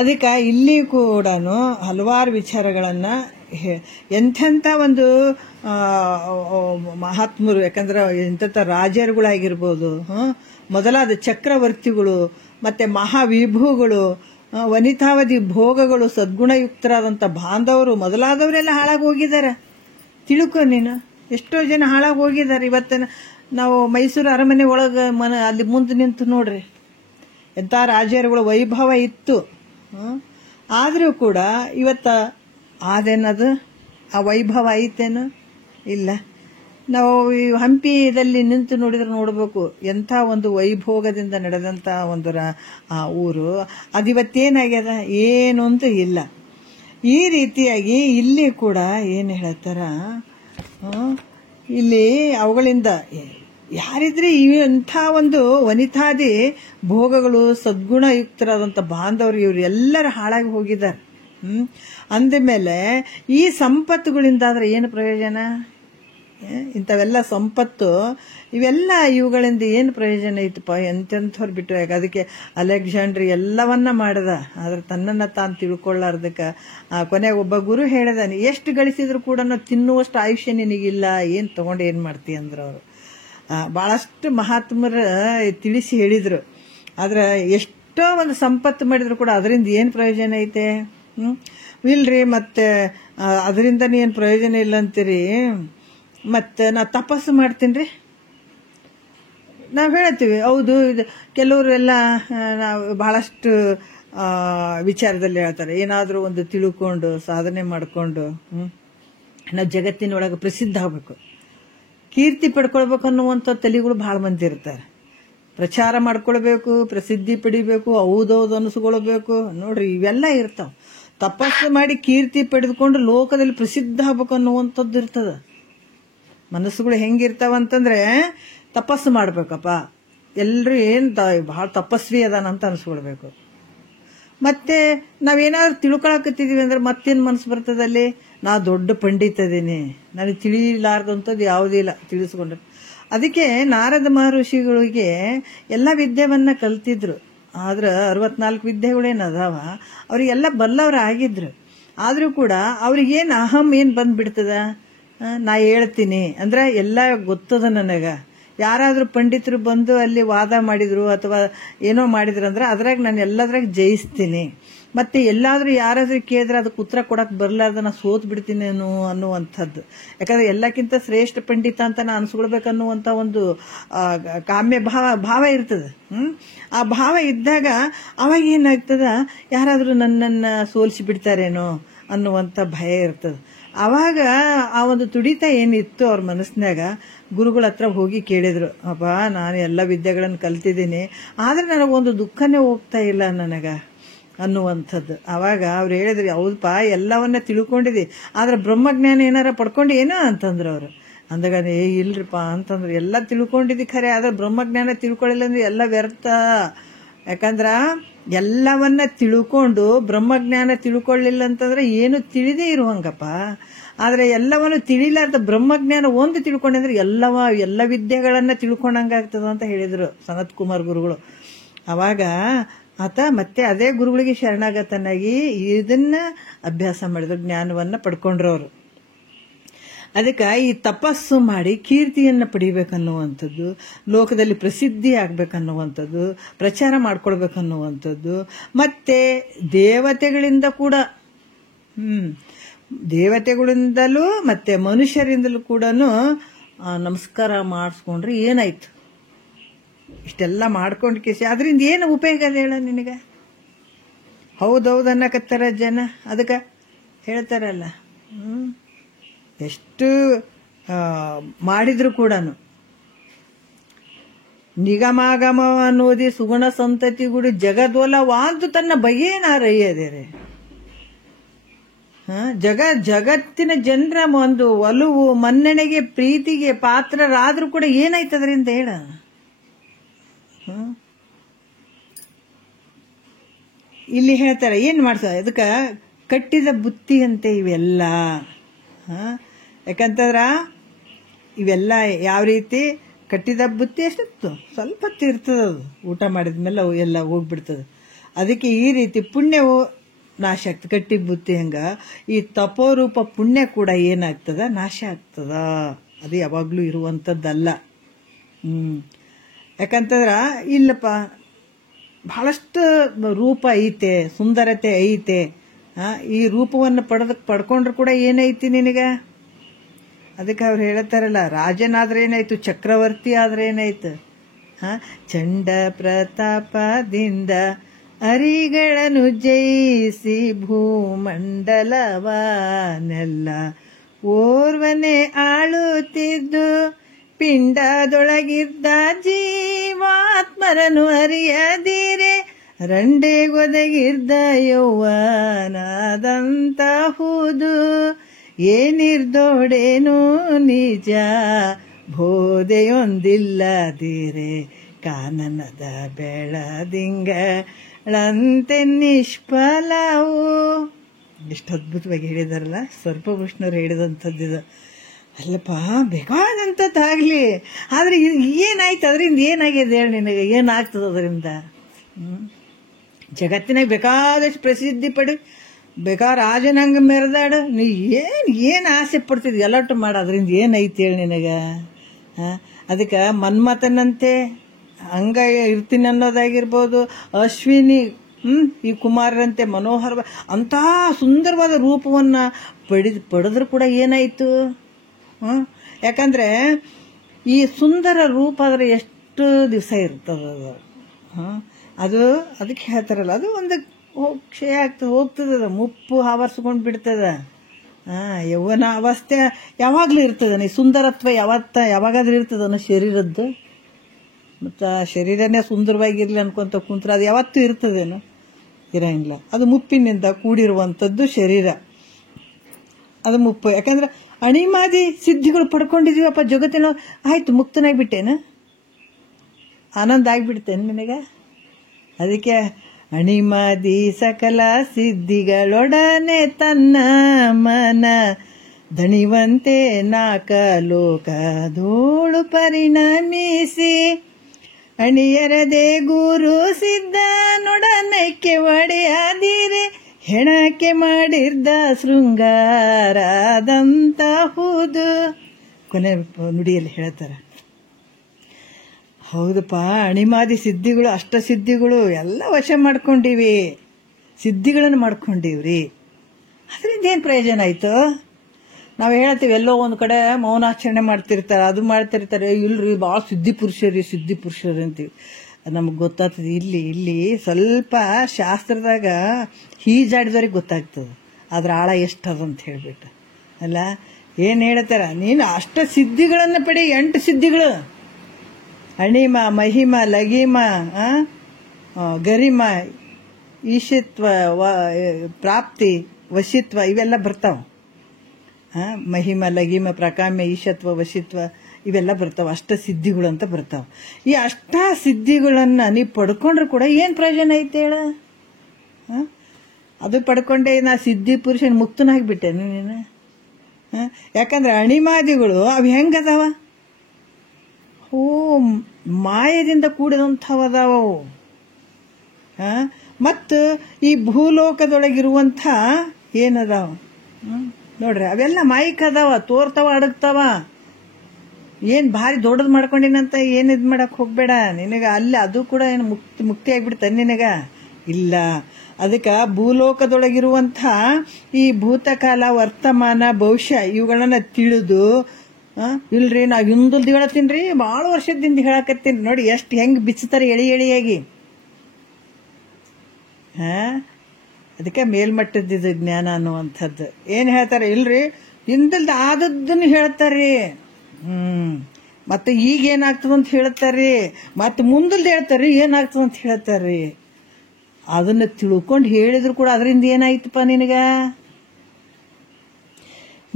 ಅದಕ್ಕೆ ಇಲ್ಲಿ ಕೂಡ ಹಲವಾರು ವಿಚಾರಗಳನ್ನು ಎಂಥೆಂಥ ಒಂದು ಮಹಾತ್ಮರು, ಯಾಕಂದ್ರೆ ಎಂಥ ರಾಜರುಗಳಾಗಿರ್ಬೋದು, ಮೊದಲಾದ ಚಕ್ರವರ್ತಿಗಳು, ಮತ್ತು ಮಹಾವಿಭೂಗಳು, ವನಿತಾವಧಿ ಭೋಗಗಳು, ಸದ್ಗುಣಯುಕ್ತರಾದಂಥ ಬಾಂಧವರು ಮೊದಲಾದವರೆಲ್ಲ ಹಾಳಾಗಿ ಹೋಗಿದ್ದಾರೆ. ತಿಳ್ಕೊ ನೀನು, ಎಷ್ಟೋ ಜನ ಹಾಳಾಗಿ ಹೋಗಿದ್ದಾರೆ. ಇವತ್ತಿನ ನಾವು ಮೈಸೂರು ಅರಮನೆ ಒಳಗೆ ಅಲ್ಲಿ ಮುಂದೆ ನಿಂತು ನೋಡ್ರಿ, ಎಂಥ ರಾಜರುಗಳ ವೈಭವ ಇತ್ತು. ಆದರೂ ಕೂಡ ಇವತ್ತು ಅದೇನದು ಆ ವೈಭವ ಐತೇನು? ಇಲ್ಲ. ನಾವು ಈ ಹಂಪಿದಲ್ಲಿ ನಿಂತು ನೋಡಿದ್ರೆ ನೋಡಬೇಕು, ಎಂಥ ಒಂದು ವೈಭೋಗದಿಂದ ನಡೆದಂಥ ಒಂದು ಆ ಊರು. ಅದಿವತ್ತೇನಾಗ್ಯದ? ಏನು ಅಂತೂ ಇಲ್ಲ. ಈ ರೀತಿಯಾಗಿ ಇಲ್ಲಿ ಕೂಡ ಏನು ಹೇಳ್ತಾರ, ಇಲ್ಲಿ ಅವುಗಳಿಂದ ಯಾರಿದ್ರೆ ಇಂಥ ಒಂದು ವನಿತಾದಿ ಭೋಗಗಳು ಸದ್ಗುಣಯುಕ್ತರಾದಂಥ ಬಾಂಧವರು ಇವರು ಎಲ್ಲರೂ ಹಾಳಾಗಿ ಹೋಗಿದ್ದಾರೆ. ಅಂದಮೇಲೆ ಈ ಸಂಪತ್ತುಗಳಿಂದಾದ್ರೆ ಏನು ಪ್ರಯೋಜನ? ಇಂಥವೆಲ್ಲ ಸಂಪತ್ತು ಇವುಗಳಿಂದ ಏನು ಪ್ರಯೋಜನ ಐತಪ್ಪ? ಎಂತೆಂಥವ್ರು ಬಿಟ್ಟು. ಅದಕ್ಕೆ ಅಲೆಕ್ಸಾಂಡ್ರಿ ಎಲ್ಲವನ್ನ ಮಾಡ್ದ, ಆದ್ರೆ ತನ್ನನ್ನು ತಾನು ತಿಳ್ಕೊಳ್ಳಾರ್ದಕ್ಕೆ ಕೊನೆಗೆ ಒಬ್ಬ ಗುರು ಹೇಳಿದಾನೆ, ಎಷ್ಟು ಗಳಿಸಿದ್ರು ಕೂಡ ತಿನ್ನುವಷ್ಟು ಆಯುಷ್ಯ ನಿನಗಿಲ್ಲ, ಏನು ತಗೊಂಡು ಏನು ಮಾಡ್ತೀಯ ಅಂದ್ರೆ ಅವರು ಭಾಳಷ್ಟು ಮಹಾತ್ಮರ ತಿಳಿಸಿ ಹೇಳಿದರು. ಆದ್ರೆ ಎಷ್ಟೋ ಒಂದು ಸಂಪತ್ತು ಮಾಡಿದ್ರು ಕೂಡ ಅದರಿಂದ ಏನು ಪ್ರಯೋಜನ ಐತೆ? ಇಲ್ರಿ, ಮತ್ತೆ ಅದರಿಂದನೇ ಏನು ಪ್ರಯೋಜನ ಇಲ್ಲ ಅಂತೀರಿ. ಮತ್ತು ನಾ ತಪಸ್ಸು ಮಾಡ್ತೀನಿ ರೀ, ನಾವು ಹೇಳ್ತೀವಿ. ಹೌದು, ಇದು ಕೆಲವರೆಲ್ಲ ನಾವು ಬಹಳಷ್ಟು ವಿಚಾರದಲ್ಲಿ ಹೇಳ್ತಾರೆ, ಏನಾದರೂ ಒಂದು ತಿಳ್ಕೊಂಡು ಸಾಧನೆ ಮಾಡಿಕೊಂಡು ನಾವು ಜಗತ್ತಿನೊಳಗೆ ಪ್ರಸಿದ್ಧ ಆಗಬೇಕು, ಕೀರ್ತಿ ಪಡ್ಕೊಳ್ಬೇಕು ಅನ್ನುವಂಥ ತಲೆಗಳು ಭಾಳ ಮಂದಿ ಇರ್ತಾರೆ. ಪ್ರಚಾರ ಮಾಡ್ಕೊಳ್ಬೇಕು, ಪ್ರಸಿದ್ಧಿ ಪಡಿಬೇಕು, ಹೌದೌದು ಅನಿಸ್ಕೊಳ್ಬೇಕು. ನೋಡ್ರಿ, ಇವೆಲ್ಲ ಇರ್ತಾವೆ. ತಪಸ್ಸು ಮಾಡಿ ಕೀರ್ತಿ ಪಡೆದುಕೊಂಡು ಲೋಕದಲ್ಲಿ ಪ್ರಸಿದ್ಧ ಆಗ್ಬೇಕು ಅನ್ನುವಂಥದ್ದು ಇರ್ತದೆ. ಮನಸ್ಸುಗಳು ಹೆಂಗಿರ್ತಾವಂತಂದ್ರೆ, ತಪಸ್ಸು ಮಾಡ್ಬೇಕಪ್ಪ, ಎಲ್ಲರೂ ಏನು ಭಾಳ ತಪಸ್ವಿ ಅದಾನಂತ ಅನಿಸ್ಕೊಳ್ಬೇಕು. ಮತ್ತೆ ನಾವೇನಾದ್ರು ತಿಳ್ಕೊಳಕತ್ತಿದೀವಿ ಅಂದ್ರೆ ಮತ್ತೇನು ಮನಸ್ಸು ಬರ್ತದಲ್ಲಿ? ನಾ ದೊಡ್ಡ ಪಂಡಿತ ಅದೀನಿ, ನನಗೆ ತಿಳಿಲಾರ್ದಂಥದ್ದು ಯಾವುದೂ ಇಲ್ಲ ತಿಳಿಸ್ಕೊಂಡ್ರೆ. ಅದಕ್ಕೆ ನಾರದ ಮಹರ್ಷಿಗಳಿಗೆ ಎಲ್ಲ ವಿದ್ಯೆವನ್ನ ಕಲ್ತಿದ್ರು. ಆದ್ರೆ 64 ವಿದ್ಯೆಗಳೇನು ಅದಾವ, ಅವರಿಗೆಲ್ಲ ಬಲ್ಲವ್ರು ಆಗಿದ್ರು. ಆದರೂ ಕೂಡ ಅವ್ರಿಗೇನು ಅಹಂ ಏನು ಬಂದ್ಬಿಡ್ತದ? ನಾ ಹೇಳ್ತೀನಿ ಅಂದ್ರೆ ಎಲ್ಲ ಗೊತ್ತದ ನನಗೆ. ಯಾರಾದರೂ ಪಂಡಿತರು ಬಂದು ಅಲ್ಲಿ ವಾದ ಮಾಡಿದ್ರು ಅಥವಾ ಏನೋ ಮಾಡಿದ್ರು ಅಂದ್ರೆ ಅದ್ರಾಗ ನಾನು ಎಲ್ಲದ್ರಾಗ ಜಯಿಸ್ತೀನಿ. ಮತ್ತೆ ಎಲ್ಲಾದರೂ ಯಾರಾದ್ರೂ ಕೇಳಿದ್ರೆ ಅದಕ್ಕೆ ಉತ್ತರ ಕೊಡಕ್ಕೆ ಬರಲಾರ್ದ ನಾ ಸೋತ್ ಬಿಡ್ತೀನೇನು ಅನ್ನುವಂಥದ್ದು. ಯಾಕಂದ್ರೆ ಎಲ್ಲಕ್ಕಿಂತ ಶ್ರೇಷ್ಠ ಪಂಡಿತ ಅಂತ ನಾ ಅನ್ಸ್ಕೊಳ್ಬೇಕನ್ನುವಂಥ ಒಂದು ಕಾಮ್ಯ ಭಾವ ಇರ್ತದೆ. ಆ ಭಾವ ಇದ್ದಾಗ ಅವಾಗ ಏನಾಗ್ತದ, ಯಾರಾದರೂ ನನ್ನನ್ನು ಸೋಲಿಸಿ ಬಿಡ್ತಾರೇನೋ ಅನ್ನುವಂಥ ಭಯ ಇರ್ತದೆ. ಆವಾಗ ಆ ಒಂದು ತುಡಿತ ಏನಿತ್ತು ಅವ್ರ ಮನಸ್ಸಿನಾಗ, ಗುರುಗಳ ಹತ್ರ ಹೋಗಿ ಕೇಳಿದ್ರು, ಅಪ್ಪ ನಾನು ಎಲ್ಲ ವಿದ್ಯೆಗಳನ್ನು ಕಲ್ತಿದ್ದೀನಿ, ಆದರೆ ನನಗೊಂದು ದುಃಖನೇ ಹೋಗ್ತಾ ಇಲ್ಲ ನನಗೆ ಅನ್ನುವಂಥದ್ದು. ಆವಾಗ ಅವ್ರು ಹೇಳಿದ್ರಿ, ಹೌದಪ್ಪ ಎಲ್ಲವನ್ನ ತಿಳ್ಕೊಂಡಿದ್ದಿ, ಆದ್ರೆ ಬ್ರಹ್ಮಜ್ಞಾನ ಏನಾರ ಪಡ್ಕೊಂಡು ಏನೋ ಅಂತಂದ್ರು ಅವರು. ಅಂದಾಗ ಇಲ್ರಿಪ್ಪ ಅಂತಂದ್ರು, ಎಲ್ಲ ತಿಳ್ಕೊಂಡಿದ್ದಿ ಖರೆ, ಆದ್ರೆ ಬ್ರಹ್ಮಜ್ಞಾನ ತಿಳ್ಕೊಳ್ಳಿಲ್ಲ ಅಂದ್ರೆ ಎಲ್ಲ ವ್ಯರ್ಥ. ಯಾಕಂದ್ರ ಎಲ್ಲವನ್ನ ತಿಳ್ಕೊಂಡು ಬ್ರಹ್ಮಜ್ಞಾನ ತಿಳ್ಕೊಳ್ಳಿಲ್ಲ ಅಂತಂದ್ರೆ ಏನು ತಿಳಿದೇ ಇರುವಂಗಪ್ಪ. ಆದ್ರೆ ಎಲ್ಲವನ್ನು ತಿಳಿಲಾರ್ದ ಬ್ರಹ್ಮಜ್ಞಾನ ಒಂದು ತಿಳ್ಕೊಂಡ್ರೆ ಎಲ್ಲ ವಿದ್ಯೆಗಳನ್ನ ತಿಳ್ಕೊಂಡಂಗಾಗ್ತದ ಅಂತ ಹೇಳಿದ್ರು ಸನತ್ ಕುಮಾರ್ ಗುರುಗಳು. ಅವಾಗ ಆತ ಮತ್ತೆ ಅದೇ ಗುರುಗಳಿಗೆ ಶರಣಾಗತನಾಗಿ ಇದನ್ನ ಅಭ್ಯಾಸ ಮಾಡಿದ್ರು, ಜ್ಞಾನವನ್ನ ಪಡ್ಕೊಂಡ್ರು ಅವರು. ಅದಕ್ಕೆ ಈ ತಪಸ್ಸು ಮಾಡಿ ಕೀರ್ತಿಯನ್ನು ಪಡಿಬೇಕನ್ನುವಂಥದ್ದು, ಲೋಕದಲ್ಲಿ ಪ್ರಸಿದ್ಧಿ ಆಗ್ಬೇಕನ್ನುವಂಥದ್ದು, ಪ್ರಚಾರ ಮಾಡ್ಕೊಳ್ಬೇಕನ್ನುವಂಥದ್ದು, ಮತ್ತೆ ದೇವತೆಗಳಿಂದ ಕೂಡ ದೇವತೆಗಳಿಂದಲೂ ಮತ್ತೆ ಮನುಷ್ಯರಿಂದಲೂ ಕೂಡ ನಮಸ್ಕಾರ ಮಾಡಿಸ್ಕೊಂಡ್ರೆ ಏನಾಯ್ತು? ಇಷ್ಟೆಲ್ಲ ಮಾಡ್ಕೊಂಡು ಕೇಸಿ ಅದರಿಂದ ಏನು ಉಪಯೋಗ ಅದ ಹೇಳ ನಿನಗೆ? ಹೌದೌದು ಅನ್ನಕತ್ತಾರ ಜನ, ಅದಕ್ಕೆ ಹೇಳ್ತಾರಲ್ಲ, ಎಷ್ಟು ಮಾಡಿದ್ರು ಕೂಡ ನಿಗಮಾಗಮ ಅನ್ನೋದಿ ಸುಗುಣ ಸಂತತಿಗುಡಿ ಜಗದ್ವಲ ವಾಂತು ತನ್ನ ಬಗೆನಾರಯ್ಯದೇರೆ. ಜಗತ್ತಿನ ಜನರ ಒಂದು ಒಲವು ಮನ್ನಣೆಗೆ ಪ್ರೀತಿಗೆ ಪಾತ್ರರಾದ್ರೂ ಕೂಡ ಏನಾಯ್ತದ್ರಿಂದ ಹೇಳ? ಇಲ್ಲಿ ಹೇಳ್ತಾರೆ ಏನ್ ಮಾಡ್ತಾರೆ, ಅದಕ್ಕೆ ಕಟ್ಟಿದ ಬುತ್ತಿ ಅಂತೆ ಇವೆಲ್ಲ. ಯಾಕಂತಂದ್ರ ಇವೆಲ್ಲ ಯಾವ ರೀತಿ ಕಟ್ಟಿದ ಬುತ್ತಿ ಎಷ್ಟಿತ್ತು, ಸ್ವಲ್ಪ ಹೊತ್ತು ಇರ್ತದದು, ಊಟ ಮಾಡಿದ್ಮೇಲೆ ಅವು ಎಲ್ಲ ಹೋಗ್ಬಿಡ್ತದೆ. ಅದಕ್ಕೆ ಈ ರೀತಿ ಪುಣ್ಯವು ನಾಶ ಆಗ್ತದೆ. ಕಟ್ಟಿ ಬುತ್ತಿ ಹಂಗ ಈ ತಪೋರೂಪ ಪುಣ್ಯ ಕೂಡ ಏನಾಗ್ತದ, ನಾಶ ಆಗ್ತದ. ಅದು ಯಾವಾಗ್ಲೂ ಇರುವಂಥದ್ದಲ್ಲ. ಯಾಕಂತಂದ್ರ ಇಲ್ಲಪ್ಪ, ಬಹಳಷ್ಟು ರೂಪ ಐತೆ, ಸುಂದರತೆ ಐತೆ, ಈ ರೂಪವನ್ನು ಪಡ್ಕೊಂಡ್ರು ಕೂಡ ಏನೈತಿ ನಿನಗ? ಅದಕ್ಕೆ ಅವ್ರು ಹೇಳ್ತಾರಲ್ಲ, ರಾಜನಾದ್ರೆ ಏನಾಯ್ತು, ಚಕ್ರವರ್ತಿ ಆದ್ರೆ ಏನಾಯ್ತು? ಚಂಡ ಪ್ರತಾಪದಿಂದ ಅರಿಗಳನ್ನು ಜಯಿಸಿ ಭೂಮಂಡಲವನೆಲ್ಲ ಓರ್ವನೆ ಆಳುತ್ತಿದ್ದು ಪಿಂಡದೊಳಗಿದ್ದ ಜೀವಾತ್ಮರನು ಅರಿಯದಿರೆ ರಂಡೆಗೊದಗಿದ್ದ ಯೌವನದಂತಹುದು ಏನಿರ್ದೋಡೇನು ನಿಜ ಬೋಧೆಯೊಂದಿಲ್ಲದಿರೆ ಕಾನನದ ಬೆಳದಿಂಗಳಂತೆ ನಿಷ್ಫಲವು. ಎಷ್ಟು ಅದ್ಭುತವಾಗಿ ಹೇಳಿದಾರಲ್ಲ ಸರ್ಪಭೂಷಣರು ಹೇಳಿದಂಥದ್ದು. ಅಲ್ಲಪ್ಪ, ಬೇಕಾದಂಥದ್ದಾಗಲಿ, ಆದರೆ ಏನಾಯ್ತು ಅದರಿಂದ? ಏನಾಗಿದೆ ಹೇಳಿ ನಿನಗೆ? ಏನಾಗ್ತದೆ ಅದರಿಂದ? ಜಗತ್ತಿನಾಗ ಬೇಕಾದಷ್ಟು ಪ್ರಸಿದ್ಧಿ ಪಡಿ, ಬೇಕಾದ್ರೆ ರಾಜನಂಗೆ ಮೆರೆದಾಡು, ನೀ ಏನು ಆಸೆ ಪಡ್ತಿದ್ವಿ ಎಲ್ಲಟ್ಟು ಮಾಡು, ಅದರಿಂದ ಏನೈತಿ ಹೇಳಿ ನಿನಗೆ? ಅದಕ್ಕೆ ಮನ್ಮಥನಂತೆ ಹಂಗ ಇರ್ತೀನಿ ಅನ್ನೋದಾಗಿರ್ಬೋದು, ಅಶ್ವಿನಿ ಈ ಕುಮಾರರಂತೆ ಮನೋಹರ ಅಂತಹ ಸುಂದರವಾದ ರೂಪವನ್ನು ಪಡೆದ್ರು ಕೂಡ ಏನಾಯಿತು? ಯಾಕಂದರೆ ಈ ಸುಂದರ ರೂಪ ಆದರೆ ಎಷ್ಟು ದಿವಸ ಇರ್ತದೆ ಅದು ಅದಕ್ಕೆ ಹೇಳ್ತಾರಲ್ಲ, ಅದು ಒಂದು ಕ್ಷಯ ಆಗ್ತದೆ, ಹೋಗ್ತದೆ, ಅದು ಮುಪ್ಪು ಆವರಿಸ್ಕೊಂಡು ಬಿಡ್ತದೆ. ಯೌವನ ಅವಸ್ಥೆ ಯಾವಾಗಲೂ ಇರ್ತದೆ. ಈ ಸುಂದರತ್ವ ಯಾವಾಗಾದ್ರೂ ಇರ್ತದೆ ಅನ್ನೋ ಶರೀರದ್ದು. ಮತ್ತು ಆ ಶರೀರನೇ ಸುಂದರವಾಗಿರಲಿ ಅನ್ಕೊಂತ ಕುಂತ್ರೆ ಅದು ಯಾವತ್ತೂ ಇರ್ತದೇನು? ಇರೋಂಗಿಲ್ಲ. ಅದು ಮುಪ್ಪಿನಿಂದ ಕೂಡಿರುವಂಥದ್ದು ಶರೀರ, ಅದು ಮುಪ್ಪು. ಯಾಕಂದ್ರೆ ಅಣಿಮಾದಿ ಸಿದ್ಧಿಗಳು ಪಡ್ಕೊಂಡಿದೀವಪ್ಪ ಜಗತ್ತಿನ, ಆಯ್ತು ಮುಕ್ತನಾಗಿ ಬಿಟ್ಟೇನು? ಆನಂದ ಆಗಿಬಿಡ್ತೇನೆ ನಿನಗೆ? ಅದಕ್ಕೆ ಅಣಿಮಾದಿ ಸಕಲ ಸಿದ್ಧಿಗಳೊಡನೆ ತನ್ನ ಮನ ದಣಿವಂತೆ ನಾಕ ಲೋಕದೋಳು ಪರಿಣಮಿಸಿ ಅಣಿಯರದೆ ಗುರು ಸಿದ್ಧ ನೊಡನಕ್ಕೆ ಒಡೆಯದಿರೆ ಹೆಣಕ್ಕೆ ಮಾಡಿರ್ದ ಶೃಂಗಾರದಂತಹುದು. ಕೊನೆ ನುಡಿಯಲ್ಲಿ ಹೇಳ್ತಾರೆ, ಹೌದಪ್ಪ, ಅಣಿಮಾದಿ ಸಿದ್ಧಿಗಳು, ಅಷ್ಟಸಿದ್ಧಿಗಳು ಎಲ್ಲ ವಶ ಮಾಡ್ಕೊಂಡಿವಿ, ಸಿದ್ಧಿಗಳನ್ನು ಮಾಡ್ಕೊಂಡಿವ್ರಿ. ಅದರಿಂದ ಏನು ಪ್ರಯೋಜನ ಆಯಿತು? ನಾವು ಹೇಳ್ತೀವಿ ಎಲ್ಲೋ ಒಂದು ಕಡೆ ಮೌನಾಚರಣೆ ಮಾಡ್ತಿರ್ತಾರೆ, ಅದು ಮಾಡ್ತಿರ್ತಾರೆ, ಇಲ್ರಿ ಭಾಳ ಸಿದ್ಧಿ ಪುರುಷರು ಅಂತೀವಿ. ನಮಗೆ ಗೊತ್ತಾಗ್ತದೆ. ಇಲ್ಲಿ ಸ್ವಲ್ಪ ಶಾಸ್ತ್ರದಾಗ ಹೀಜಾಡಿದವ್ರಿಗೆ ಗೊತ್ತಾಗ್ತದೆ ಅದ್ರ ಆಳ ಎಷ್ಟದ ಅಂತ ಹೇಳ್ಬಿಟ್ಟು. ಅಲ್ಲ, ಏನು ಹೇಳ್ತಾರ, ನೀನು ಅಷ್ಟ ಸಿದ್ಧಿಗಳನ್ನು ಪಡಿ, 8 ಸಿದ್ಧಿಗಳು: ಅಣಿಮ, ಮಹಿಮ, ಲಗಿಮ, ಗರಿಮ, ಈಶಿತ್ವ, ಪ್ರಾಪ್ತಿ, ವಶಿತ್ವ, ಇವೆಲ್ಲ ಬರ್ತಾವ. ಮಹಿಮ, ಲಗಿಮ, ಪ್ರಕಾಮ್ಯ, ಈಶತ್ವ, ವಶಿತ್ವ ಇವೆಲ್ಲ ಬರ್ತಾವ. ಅಷ್ಟ ಸಿದ್ಧಿಗಳು ಅಂತ ಬರ್ತಾವ. ಈ ಅಷ್ಟ ಸಿದ್ಧಿಗಳನ್ನು ನೀವು ಪಡ್ಕೊಂಡ್ರು ಕೂಡ ಏನು ಪ್ರಯೋಜನ ಐತೆ ಹೇಳ? ಅದು ಪಡ್ಕೊಂಡೆ ನಾ ಸಿದ್ಧಿ ಪುರುಷನ ಮುಕ್ತನಾಗಿಬಿಟ್ಟೆ ನೀನು. ಯಾಕಂದ್ರೆ ಅಣಿಮಾದಿಗಳು ಅವು ಹೆಂಗದಾವ? ಓ, ಮಾಯದಿಂದ ಕೂಡಿದಂಥವದಾವು. ಮತ್ತು ಈ ಭೂಲೋಕದೊಳಗಿರುವಂಥ ಏನದಾವ ನೋಡ್ರಿ, ಅವೆಲ್ಲ ಮಾಯಿಕದಾವ, ತೋರ್ತಾವ, ಅಡಗ್ತಾವ. ಏನು ಭಾರಿ ದೊಡ್ಡದು ಮಾಡ್ಕೊಂಡಿನಂತ ಏನು ಇದು ಮಾಡಕ್ಕೆ ಹೋಗಬೇಡ. ನಿನಗೆ ಅಲ್ಲಿ ಅದು ಕೂಡ ಏನು ಮುಕ್ತಿ ಆಗಿಬಿಡ್ತಾನೆ ನಿನಗ? ಇಲ್ಲ. ಅದಕ್ಕೆ ಭೂಲೋಕದೊಳಗಿರುವಂಥ ಈ ಭೂತಕಾಲ, ವರ್ತಮಾನ, ಭವಿಷ್ಯ ಇವುಗಳನ್ನ ತಿಳಿದು, ಇಲ್ರಿ ನಾವು ಹಿಂದಲ್ದು ಹೇಳತ್ತೀನಿ ರೀ, ಭಾಳ ವರ್ಷದಿಂದ ಹೇಳಕತ್ತೀನಿ ನೋಡಿ, ಎಷ್ಟು ಹೆಂಗೆ ಬಿಚ್ಚುತ್ತಾರೆ ಎಳಿಯಾಗಿ. ಅದಕ್ಕೆ ಮೇಲ್ಮಟ್ಟದ್ದು ಜ್ಞಾನ ಅನ್ನುವಂಥದ್ದು. ಏನು ಹೇಳ್ತಾರೆ? ಇಲ್ರಿ ಹಿಂದಲ್ದು ಆದದ್ದನ್ನು ಹೇಳ್ತಾರೆ, ಮತ್ತು ಈಗ ಏನಾಗ್ತದಂತ ಹೇಳ್ತಾರೆ, ಮತ್ತು ಮುಂದಲ್ದು ಹೇಳ್ತಾರೆ ಏನಾಗ್ತದಂತ ಹೇಳ್ತಾರೆ. ಅದನ್ನು ತಿಳ್ಕೊಂಡು ಹೇಳಿದ್ರು ಕೂಡ ಅದರಿಂದ ಏನಾಯ್ತಪ್ಪ ನಿನಗ?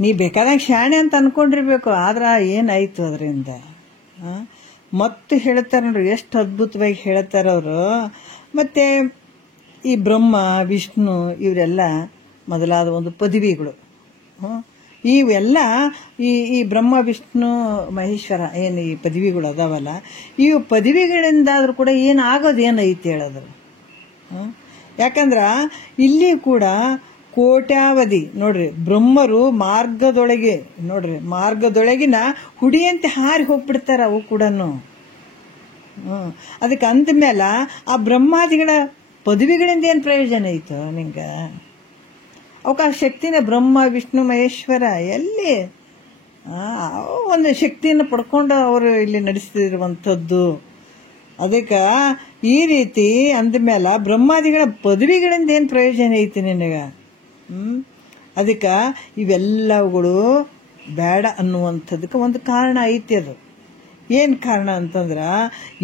ನೀ ಬೇಕಾದಾಗ ಶಾಣೆ ಅಂತ ಅನ್ಕೊಂಡಿರ್ಬೇಕು, ಆದ್ರೆ ಏನಾಯ್ತು ಅದರಿಂದ? ಮತ್ತು ಹೇಳ್ತಾರೆ ನೋಡ್ರಿ, ಎಷ್ಟು ಅದ್ಭುತವಾಗಿ ಹೇಳ್ತಾರೆ ಅವರು. ಮತ್ತು ಈ ಬ್ರಹ್ಮ, ವಿಷ್ಣು ಇವರೆಲ್ಲ ಮೊದಲಾದ ಒಂದು ಪದವಿಗಳು. ಇವೆಲ್ಲ ಈ ಬ್ರಹ್ಮ, ವಿಷ್ಣು, ಮಹೇಶ್ವರ ಏನು ಈ ಪದವಿಗಳು ಅದಾವಲ್ಲ, ಇವು ಪದವಿಗಳಿಂದಾದ್ರೂ ಕೂಡ ಏನು ಆಗೋದು ಏನೈತಿ ಹೇಳೋದು? ಯಾಕಂದ್ರೆ ಇಲ್ಲಿ ಕೂಡ ಕೋಟ್ಯಾವಧಿ ನೋಡ್ರಿ, ಬ್ರಹ್ಮರು ಮಾರ್ಗದೊಳಗಿನ ಹುಡಿಯಂತೆ ಹಾರಿ ಹೋಗ್ಬಿಡ್ತಾರ ಅವು ಕೂಡ. ಅದಕ್ಕೆ ಅಂದಮೇಲೆ ಆ ಬ್ರಹ್ಮಾದಿಗಳ ಪದವಿಗಳಿಂದ ಏನು ಪ್ರಯೋಜನ ಐತು ನಿಂಗೆ? ಅವಕ್ಕೆ ಆ ಶಕ್ತಿನ ಬ್ರಹ್ಮ, ವಿಷ್ಣು, ಮಹೇಶ್ವರ ಎಲ್ಲಿ ಒಂದು ಶಕ್ತಿಯನ್ನು ಪಡ್ಕೊಂಡು ಅವರು ಇಲ್ಲಿ ನಡೆಸ್ತಿರುವಂಥದ್ದು. ಅದಕ್ಕೆ ಈ ರೀತಿ ಅಂದಮೇಲೆ ಬ್ರಹ್ಮಾದಿಗಳ ಪದವಿಗಳಿಂದ ಏನು ಪ್ರಯೋಜನ ಐತಿ ನಿನಗೆ? ಅದಕ್ಕೆ ಇವೆಲ್ಲವುಗಳು ಬೇಡ ಅನ್ನುವಂಥದಕ್ಕೆ ಒಂದು ಕಾರಣ ಐತಿ. ಅದು ಏನು ಕಾರಣ ಅಂತಂದ್ರೆ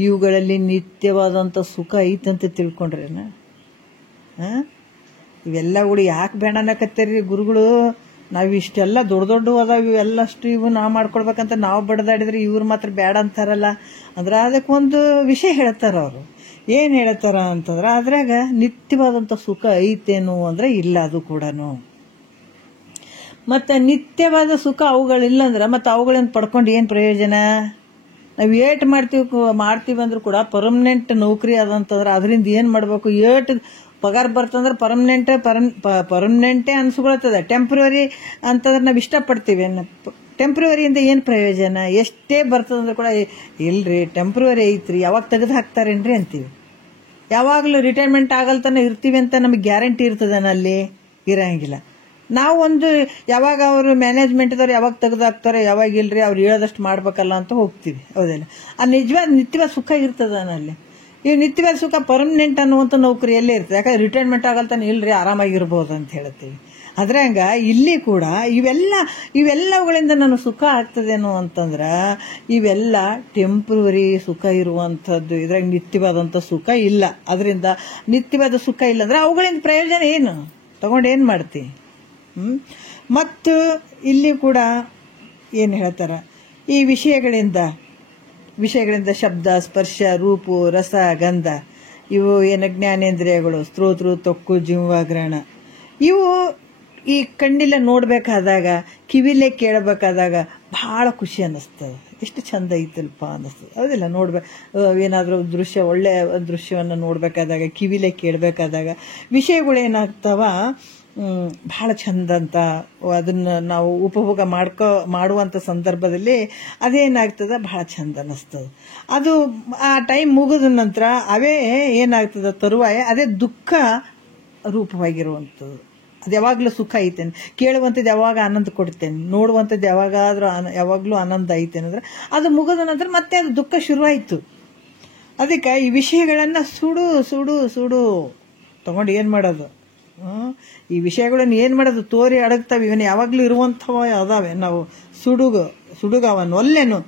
ಇವುಗಳಲ್ಲಿ ನಿತ್ಯವಾದಂಥ ಸುಖ ಐತಂತ ತಿಳ್ಕೊಂಡ್ರೇನ. ಇವೆಲ್ಲ ಕೂಡ ಯಾಕೆ ಬೇಡ ಅನ್ನಕತ್ತೀರಿ ಗುರುಗಳು? ನಾವು ಇಷ್ಟೆಲ್ಲ ದೊಡ್ಡ ದೊಡ್ಡ ಅದಾವ, ಇವೆಲ್ಲಷ್ಟು ಇವು ನಾವು ಮಾಡ್ಕೊಳ್ಬೇಕಂತ ನಾವು ಬಡ್ದಾಡಿದ್ರೆ ಇವ್ರು ಮಾತ್ರ ಬೇಡ ಅಂತಾರಲ್ಲ ಅಂದ್ರೆ ಅದಕ್ಕೊಂದು ವಿಷಯ ಹೇಳ್ತಾರ ಅವರು. ಏನು ಹೇಳ್ತಾರ ಅಂತಂದ್ರೆ ಅದ್ರಾಗ ನಿತ್ಯವಾದಂಥ ಸುಖ ಐತೇನು ಅಂದ್ರೆ ಇಲ್ಲ, ಅದು ಕೂಡ. ಮತ್ತು ನಿತ್ಯವಾದ ಸುಖ ಅವುಗಳಿಲ್ಲ ಅಂದ್ರೆ ಮತ್ತು ಅವುಗಳನ್ನು ಪಡ್ಕೊಂಡು ಏನು ಪ್ರಯೋಜನ? ನಾವು ಏಟ್ ಮಾಡ್ತೀವಿ ಅಂದ್ರೂ ಕೂಡ ಪರ್ಮನೆಂಟ್ ನೌಕರಿ ಅದಂತಂದ್ರೆ ಅದರಿಂದ ಏನು ಮಾಡಬೇಕು? ಏಟ್ ಪಗಾರ ಬರ್ತಂದ್ರೆ ಪರ್ಮನೆಂಟೇ ಅನ್ಸ್ಕೊಳ್ತದೆ. ಟೆಂಪ್ರವರಿ ಅಂತಂದ್ರೆ ನಾವು ಇಷ್ಟಪಡ್ತೀವಿ. ಟೆಂಪ್ರವರಿಯಿಂದ ಏನು ಪ್ರಯೋಜನ? ಎಷ್ಟೇ ಬರ್ತದಂದ್ರೆ ಕೂಡ ಇಲ್ರಿ ಟೆಂಪ್ರವರಿ ಐತ್ರಿ, ಯಾವಾಗ ತೆಗೆದು ಹಾಕ್ತಾರೇನ್ರಿ ಅಂತೀವಿ. ಯಾವಾಗಲೂ ರಿಟೈರ್ಮೆಂಟ್ ಆಗಲ್ತಾನೆ ಇರ್ತೀವಿ ಅಂತ ನಮಗೆ ಗ್ಯಾರಂಟಿ ಇರ್ತದನ? ಅಲ್ಲಿ ಇರಂಗಿಲ್ಲ. ನಾವು ಒಂದು ಯಾವಾಗ ಅವರು ಮ್ಯಾನೇಜ್ಮೆಂಟ್ದವ್ರು ಯಾವಾಗ ತೆಗೆದಾಕ್ತಾರೆ, ಯಾವಾಗ ಇಲ್ರಿ ಅವ್ರು ಹೇಳೋದಷ್ಟು ಮಾಡ್ಬೇಕಲ್ಲ ಅಂತ ಹೋಗ್ತೀವಿ. ಹೌದಿಲ್ಲ? ಆ ನಿತ್ಯವಾದ ಸುಖ ಇರ್ತದನ ಅಲ್ಲಿ. ಈ ನಿತ್ಯವಾದ ಸುಖ ಪರ್ಮನೆಂಟ್ ಅನ್ನುವಂಥ ನೌಕರಿ ಎಲ್ಲೇ ಇರ್ತದೆ. ಯಾಕಂದ್ರೆ ರಿಟೈರ್ಮೆಂಟ್ ಆಗಲ್ತಾನೆ ಇಲ್ರಿ ಆರಾಮಾಗಿರ್ಬೋದು ಅಂತ ಹೇಳ್ತೀವಿ. ಅದ್ರಂಗ ಇಲ್ಲಿ ಕೂಡ ಇವೆಲ್ಲವುಗಳಿಂದ ನನಗೆ ಸುಖ ಆಗ್ತದೇನೋ ಅಂತಂದ್ರೆ ಇವೆಲ್ಲ ಟೆಂಪ್ರವರಿ ಸುಖ ಇರುವಂಥದ್ದು. ಇದ್ರಾಗ ನಿತ್ಯವಾದಂಥ ಸುಖ ಇಲ್ಲ. ಅದರಿಂದ ನಿತ್ಯವಾದ ಸುಖ ಇಲ್ಲ ಅಂದ್ರೆ ಅವುಗಳಿಂದ ಪ್ರಯೋಜನ ಏನು? ತಗೊಂಡು ಏನು ಮಾಡ್ತಿ? ಮತ್ತು ಇಲ್ಲಿ ಕೂಡ ಏನು ಹೇಳ್ತಾರ, ಈ ವಿಷಯಗಳಿಂದ ಶಬ್ದ, ಸ್ಪರ್ಶ, ರೂಪು, ರಸ, ಗಂಧ, ಇವು ಏನು ಜ್ಞಾನೇಂದ್ರಿಯಗಳು, ಸ್ತೋತ್ರ, ತೊಕ್ಕು, ಜಿಹ್ವಾಗ್ರಹಣ, ಇವು ಈ ಕಣ್ಣಿಲ್ಲ ನೋಡ್ಬೇಕಾದಾಗ, ಕಿವಿಲೇ ಕೇಳಬೇಕಾದಾಗ ಬಹಳ ಖುಷಿ ಅನ್ನಿಸ್ತದೆ. ಎಷ್ಟು ಚಂದ ಐತಲ್ಪ ಅನ್ನಿಸ್ತದೆ. ಹೌದಿಲ್ಲ? ಏನಾದರೂ ಒಳ್ಳೆಯ ದೃಶ್ಯವನ್ನು ನೋಡ್ಬೇಕಾದಾಗ, ಕಿವಿಲೇ ಕೇಳಬೇಕಾದಾಗ ವಿಷಯಗಳೇನಾಗ್ತಾವ ಬಹಳ ಚಂದ ಅಂತ ಅದನ್ನು ನಾವು ಉಪಭೋಗ ಮಾಡುವಂಥ ಸಂದರ್ಭದಲ್ಲಿ ಅದೇನಾಗ್ತದೆ ಬಹಳ ಚಂದ ಅನ್ನಿಸ್ತದೆ. ಅದು ಆ ಟೈಮ್ ಮುಗಿದ ನಂತರ ಅವೇ ಏನಾಗ್ತದೆ ತರುವಾಯ ಅದೇ ದುಃಖ ರೂಪವಾಗಿರುವಂಥದ್ದು. ಅದು ಯಾವಾಗಲೂ ಸುಖ ಐತೇನೆ, ಕೇಳುವಂಥದ್ದು ಯಾವಾಗ ಆನಂದ ಕೊಡ್ತೇನೆ, ನೋಡುವಂಥದ್ದು ಯಾವಾಗಲೂ ಆನಂದ ಐತೇನೆ ಅಂದ್ರೆ ಅದು ಮುಗಿದ ನಂತರ ಮತ್ತೆ ಅದು ದುಃಖ ಶುರುವಾಯಿತು. ಅದಕ್ಕೆ ಈ ವಿಷಯಗಳನ್ನು ಸುಡು ತಗೊಂಡು ಏನು ಮಾಡೋದು? ಈ ವಿಷಯಗಳನ್ನು ಏನು ಮಾಡೋದು? ತೋರಿ ಅಡಗ್ತಾವೆ. ಇವನು ಯಾವಾಗಲೂ ಇರುವಂಥವ ಅದಾವೆ. ನಾವು ಸುಡುಗವನು ಒಲ್ಲೆನು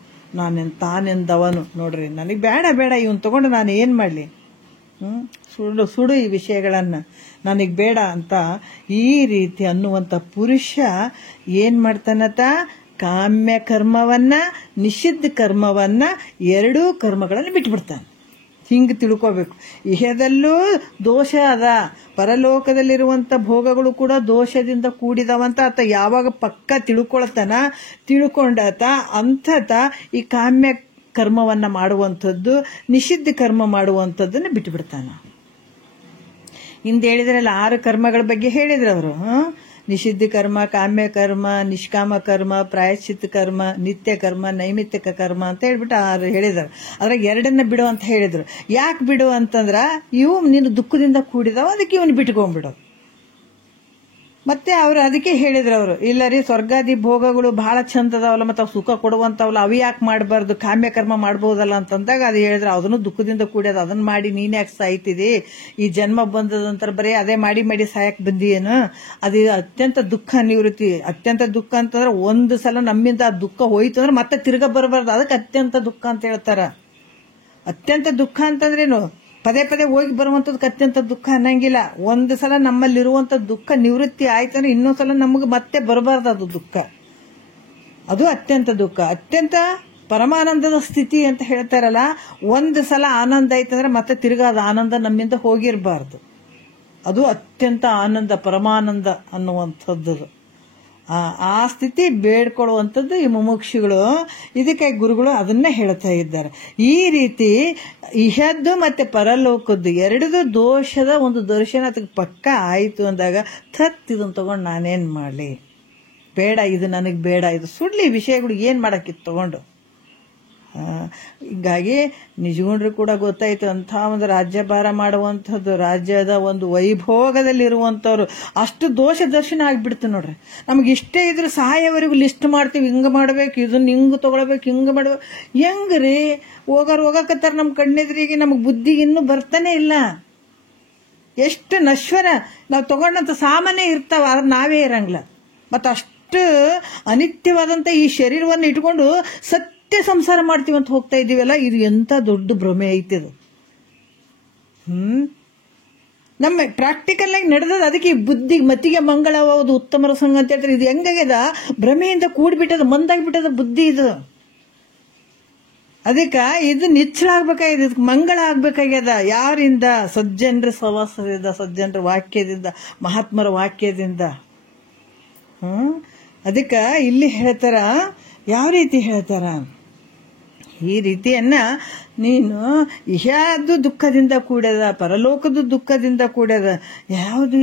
ತಾನೆಂದವನು. ನೋಡ್ರಿ, ನನಗೆ ಬೇಡ ಇವನು ತಗೊಂಡು ನಾನು ಏನು ಮಾಡಲಿ? ಸುಡು ಈ ವಿಷಯಗಳನ್ನು, ನನಗೆ ಬೇಡ ಅಂತ ಈ ರೀತಿ ಅನ್ನುವಂಥ ಪುರುಷ ಏನು ಮಾಡ್ತಾನತ? ಕಾಮ್ಯ ಕರ್ಮವನ್ನ, ನಿಷಿದ್ಧ ಕರ್ಮವನ್ನ, ಎರಡೂ ಕರ್ಮಗಳನ್ನು ಬಿಟ್ಬಿಡ್ತಾನೆ. ಹಿಂಗೆ ತಿಳ್ಕೋಬೇಕು. ಇಹದಲ್ಲೂ ದೋಷ ಅದ, ಪರಲೋಕದಲ್ಲಿರುವಂಥ ಭೋಗಗಳು ಕೂಡ ದೋಷದಿಂದ ಕೂಡಿದವಂತ ಆತ ಯಾವಾಗ ಪಕ್ಕ ತಿಳ್ಕೊಂಡಾತ ಅಂಥತ ಈ ಕಾಮ್ಯ ಕರ್ಮವನ್ನ ಮಾಡುವಂಥದ್ದು, ನಿಷಿದ್ಧ ಕರ್ಮ ಮಾಡುವಂಥದ್ದನ್ನು ಬಿಟ್ಟುಬಿಡ್ತಾನ. ಹಿಂದೆ ಹೇಳಿದ್ರಲ್ಲ 6 ಕರ್ಮಗಳ ಬಗ್ಗೆ ಹೇಳಿದ್ರು ಅವರು. ನಿಷಿದ್ಧ ಕರ್ಮ, ಕಾಮ್ಯ ಕರ್ಮ, ನಿಷ್ಕಾಮ ಕರ್ಮ, ಪ್ರಾಯಶ್ಚಿತ್ತ ಕರ್ಮ, ನಿತ್ಯ ಕರ್ಮ, ನೈಮಿತ್ತಿಕ ಕರ್ಮ ಅಂತ ಹೇಳ್ಬಿಟ್ಟು ಹೇಳಿದ್ರು. ಅದ್ರಾಗ 2 ಬಿಡು ಅಂತ ಹೇಳಿದ್ರು. ಯಾಕೆ ಬಿಡು ಅಂತಂದ್ರ ಇವು ನೀನು ದುಃಖದಿಂದ ಕೂಡಿದಾವ, ಅದಕ್ಕೆ ಇವನು ಬಿಟ್ಕೊಂಡ್ಬಿಡು. ಮತ್ತೆ ಅವ್ರು ಅದಕ್ಕೆ ಹೇಳಿದ್ರು ಅವರು, ಇಲ್ಲ ರೀ ಸ್ವರ್ಗಾದಿ ಭೋಗಗಳು ಬಹಳ ಚಂದ ಅದಾವಲ್ಲ, ಮತ್ತೆ ಅವು ಸುಖ ಕೊಡುವಂತವಲ್ಲ, ಅವು ಯಾಕೆ ಮಾಡಬಾರ್ದು, ಕಾಮ್ಯ ಕರ್ಮ ಮಾಡ್ಬೋದಲ್ಲ ಅಂತಂದಾಗ ಅದು ಹೇಳಿದ್ರು, ಅದನ್ನು ದುಃಖದಿಂದ ಕೂಡ್ಯದ, ಅದನ್ನ ಮಾಡಿ ನೀನ್ ಯಾಕೆ ಸಾಯ್ತಿದಿ? ಈ ಜನ್ಮ ಬಂದದಂತರ ಬರೀ ಅದೇ ಮಾಡಿ ಸಾಯಕ್ ಬಂದಿಯೇನು? ಅದು ಅತ್ಯಂತ ದುಃಖ ನಿವೃತ್ತಿ. ಅತ್ಯಂತ ದುಃಖ ಅಂತಂದ್ರೆ ಒಂದು ಸಲ ನಮ್ಮಿಂದ ಆ ದುಃಖ ಹೋಯ್ತು ಅಂದ್ರೆ ಮತ್ತೆ ತಿರ್ಗ ಬರಬಾರ್ದು, ಅದಕ್ಕೆ ಅತ್ಯಂತ ದುಃಖ ಅಂತ ಹೇಳ್ತಾರ. ಅತ್ಯಂತ ದುಃಖ ಅಂತಂದ್ರೇನು? ಪದೇ ಹೋಗಿ ಬರುವಂಥದ್ದಕ್ಕೆ ಅತ್ಯಂತ ದುಃಖ ಅನ್ನಂಗಿಲ್ಲ. ಒಂದು ಸಲ ನಮ್ಮಲ್ಲಿರುವಂಥ ದುಃಖ ನಿವೃತ್ತಿ ಆಯ್ತಂದ್ರೆ ಇನ್ನೊಂದ್ಸಲ ನಮಗೆ ಮತ್ತೆ ಬರಬಾರ್ದು ಅದು ದುಃಖ. ಅದು ಅತ್ಯಂತ ದುಃಖ, ಅತ್ಯಂತ ಪರಮಾನಂದದ ಸ್ಥಿತಿ ಅಂತ ಹೇಳ್ತಾರಲ್ಲ. ಒಂದು ಸಲ ಆನಂದ ಆಯ್ತಂದ್ರೆ ಮತ್ತೆ ತಿರ್ಗಾ ಅದು ಆನಂದ ನಮ್ಮಿಂದ ಹೋಗಿರಬಾರ್ದು. ಅದು ಅತ್ಯಂತ ಆನಂದ, ಪರಮಾನಂದ ಅನ್ನುವಂಥದ್ದು. ಆ ಸ್ಥಿತಿ ಬೇಡ್ಕೊಳ್ಳುವಂಥದ್ದು ಈ ಮುಮುಕ್ಷುಗಳು. ಇದಕ್ಕೆ ಗುರುಗಳು ಅದನ್ನೇ ಹೇಳ್ತಾ ಇದ್ದಾರೆ. ಈ ರೀತಿ ಇಹದ್ದು ಮತ್ತೆ ಪರಲೋಕದ್ದು ಎರಡದು ದೋಷದ ಒಂದು ದರ್ಶನ ಅದಕ್ಕೆ ಪಕ್ಕ ಆಯಿತು ಅಂದಾಗ ಇದನ್ನು ತಗೊಂಡು ನಾನೇನು ಮಾಡಲಿ? ಬೇಡ, ಇದು ನನಗೆ ಬೇಡ, ಇದು ಸುಡ್ಲಿ ವಿಷಯಗಳು, ಏನು ಮಾಡೋಕ್ಕಿತ್ತು ತಗೊಂಡು. ಹೀಗಾಗಿ ನಿಜಗುಂಡ್ರು ಕೂಡ ಗೊತ್ತಾಯ್ತು, ಅಂಥ ಒಂದು ರಾಜ್ಯಭಾರ ಮಾಡುವಂಥದ್ದು, ರಾಜ್ಯದ ಒಂದು ವೈಭೋಗದಲ್ಲಿರುವಂಥವ್ರು ಅಷ್ಟು ದೋಷ ದರ್ಶನ ಆಗಿಬಿಡ್ತು ನೋಡ್ರಿ. ನಮ್ಗೆ ಇಷ್ಟೇ ಇದ್ರೆ ಸಹಾಯವರೆಗೂ ಲಿಸ್ಟ್ ಮಾಡ್ತೀವಿ, ಹಿಂಗೆ ಮಾಡ್ಬೇಕು, ಇದನ್ನ ಹಿಂಗೆ ತಗೊಳ್ಬೇಕು, ಹಿಂಗೆ ಮಾಡ್ಬೇಕು. ಹೆಂಗ್ರಿ ಹೋಗಕತ್ತಾರ ನಮ್ಮ ಕಣ್ಣೆದ್ರಿಗೆ, ನಮಗೆ ಬುದ್ಧಿಗೆ ಇನ್ನೂ ಬರ್ತಾನೆ ಇಲ್ಲ. ಎಷ್ಟು ನಶ್ವರ ನಾವು ತಗೊಂಡಂಥ ಸಾಮಾನ್ಯ ಇರ್ತಾವ, ಆದ್ರೆ ನಾವೇ ಇರಂಗಿಲ್ಲ. ಮತ್ತು ಅಷ್ಟು ಎಷ್ಟು ಅನಿತ್ಯವಾದಂಥ ಈ ಶರೀರವನ್ನು ಇಟ್ಕೊಂಡು ಸತ್ಯ ಸಂಸಾರ ಮಾಡ್ತೀವಿ ಅಂತ ಹೋಗ್ತಾ ಇದ್ದೀವಲ್ಲ, ಇದು ಎಂಥ ದೊಡ್ಡ ಭ್ರಮೆ ಐತಿ ಅದು. ನಮ್ಮ ಪ್ರಾಕ್ಟಿಕಲ್ ಆಗಿ ನಡೆದದ. ಅದಕ್ಕೆ ಬುದ್ಧಿ ಮತಿಗೆ ಮಂಗಳವಾದ ಉತ್ತಮರ ಸಂಘ ಅಂತ ಹೇಳ್ತಾರೆ. ಇದು ಹೆಂಗಾಗ್ಯದ, ಭ್ರಮೆಯಿಂದ ಕೂಡ್ಬಿಟ್ಟದ, ಮಂದಾಗ್ಬಿಟ್ಟದ ಬುದ್ಧಿ ಇದು. ಅದಕ್ಕೆ ಇದು ನಿಚ್ಚಳ ಆಗ್ಬೇಕಾಗಿದೆ, ಇದಕ್ಕೆ ಮಂಗಳ ಆಗ್ಬೇಕಾಗ್ಯದ. ಯಾರಿಂದ? ಸಜ್ಜನರ ಸವಾಸದಿಂದ, ಸಜ್ಜನರ ವಾಕ್ಯದಿಂದ, ಮಹಾತ್ಮರ ವಾಕ್ಯದಿಂದ. ಅದಕ್ಕೆ ಇಲ್ಲಿ ಹೇಳ್ತಾರ, ಯಾವ ರೀತಿ ಹೇಳ್ತಾರ, ಈ ರೀತಿಯನ್ನ ನೀನು ಇಹ್ಯಾದು ದುಃಖದಿಂದ ಕೂಡ್ಯದ, ಪರಲೋಕದ ದುಃಖದಿಂದ ಕೂಡ್ಯದ, ಯಾವುದು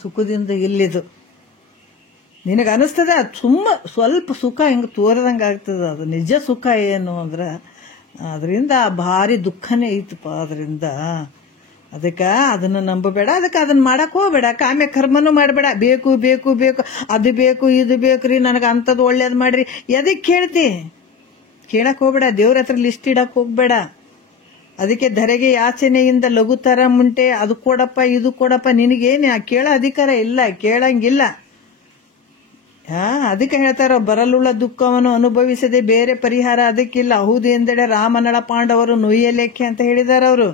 ಸುಖದಿಂದ ಇಲ್ಲಿದು. ನಿನಗೆ ಅನಿಸ್ತದ ಸ್ವಲ್ಪ ಸುಖ ಹಿಂಗೆ ತೋರದಂಗೆ ಆಗ್ತದ. ಅದು ನಿಜ ಸುಖ ಏನು ಅಂದ್ರೆ ಅದರಿಂದ ಭಾರಿ ದುಃಖನೇ ಐತಪ್ಪ. ಅದರಿಂದ ಅದಕ್ಕೆ ಅದನ್ನು ನಂಬಬೇಡ, ಅದಕ್ಕೆ ಅದನ್ನ ಮಾಡಕ್ ಹೋಗ್ಬೇಡ, ಕಾಮ್ಯ ಕರ್ಮನೂ ಮಾಡಬೇಡ. ಬೇಕು ಬೇಕು ಬೇಕು, ಅದು ಬೇಕು ಇದು ಬೇಕು ರೀ, ನನಗೆ ಅಂಥದ್ದು ಒಳ್ಳೇದು ಮಾಡ್ರಿ, ಎದಕ್ಕೆ ಕೇಳ್ತಿ? ಕೇಳಕ್ ಹೋಗ್ಬೇಡ, ದೇವ್ರ ಹತ್ರ ಲಿಸ್ಟ್ ಇಡಕ್ ಹೋಗ್ಬೇಡ. ಅದಕ್ಕೆ ಧರೆಗೆ ಯಾಚನೆಯಿಂದ ಲಘುತರ ಮುಂಟೆ, ಅದು ಕೊಡಪ್ಪ ಇದು ಕೊಡಪ್ಪ, ನಿನಗೇನು ಕೇಳೋ ಅಧಿಕಾರ ಇಲ್ಲ, ಕೇಳಂಗಿಲ್ಲ. ಅದಕ್ಕೆ ಹೇಳ್ತಾರ, ಬರಲುಳ್ಳ ದುಃಖವನ್ನು ಅನುಭವಿಸದೆ ಬೇರೆ ಪರಿಹಾರ ಅದಕ್ಕಿಲ್ಲ. ಹೌದು ಎಂದೆಡೆ ರಾಮನಳ ಪಾಂಡವರು ನುಯ್ಯಲೇಖೆ ಅಂತ ಹೇಳಿದಾರ. ಅವರು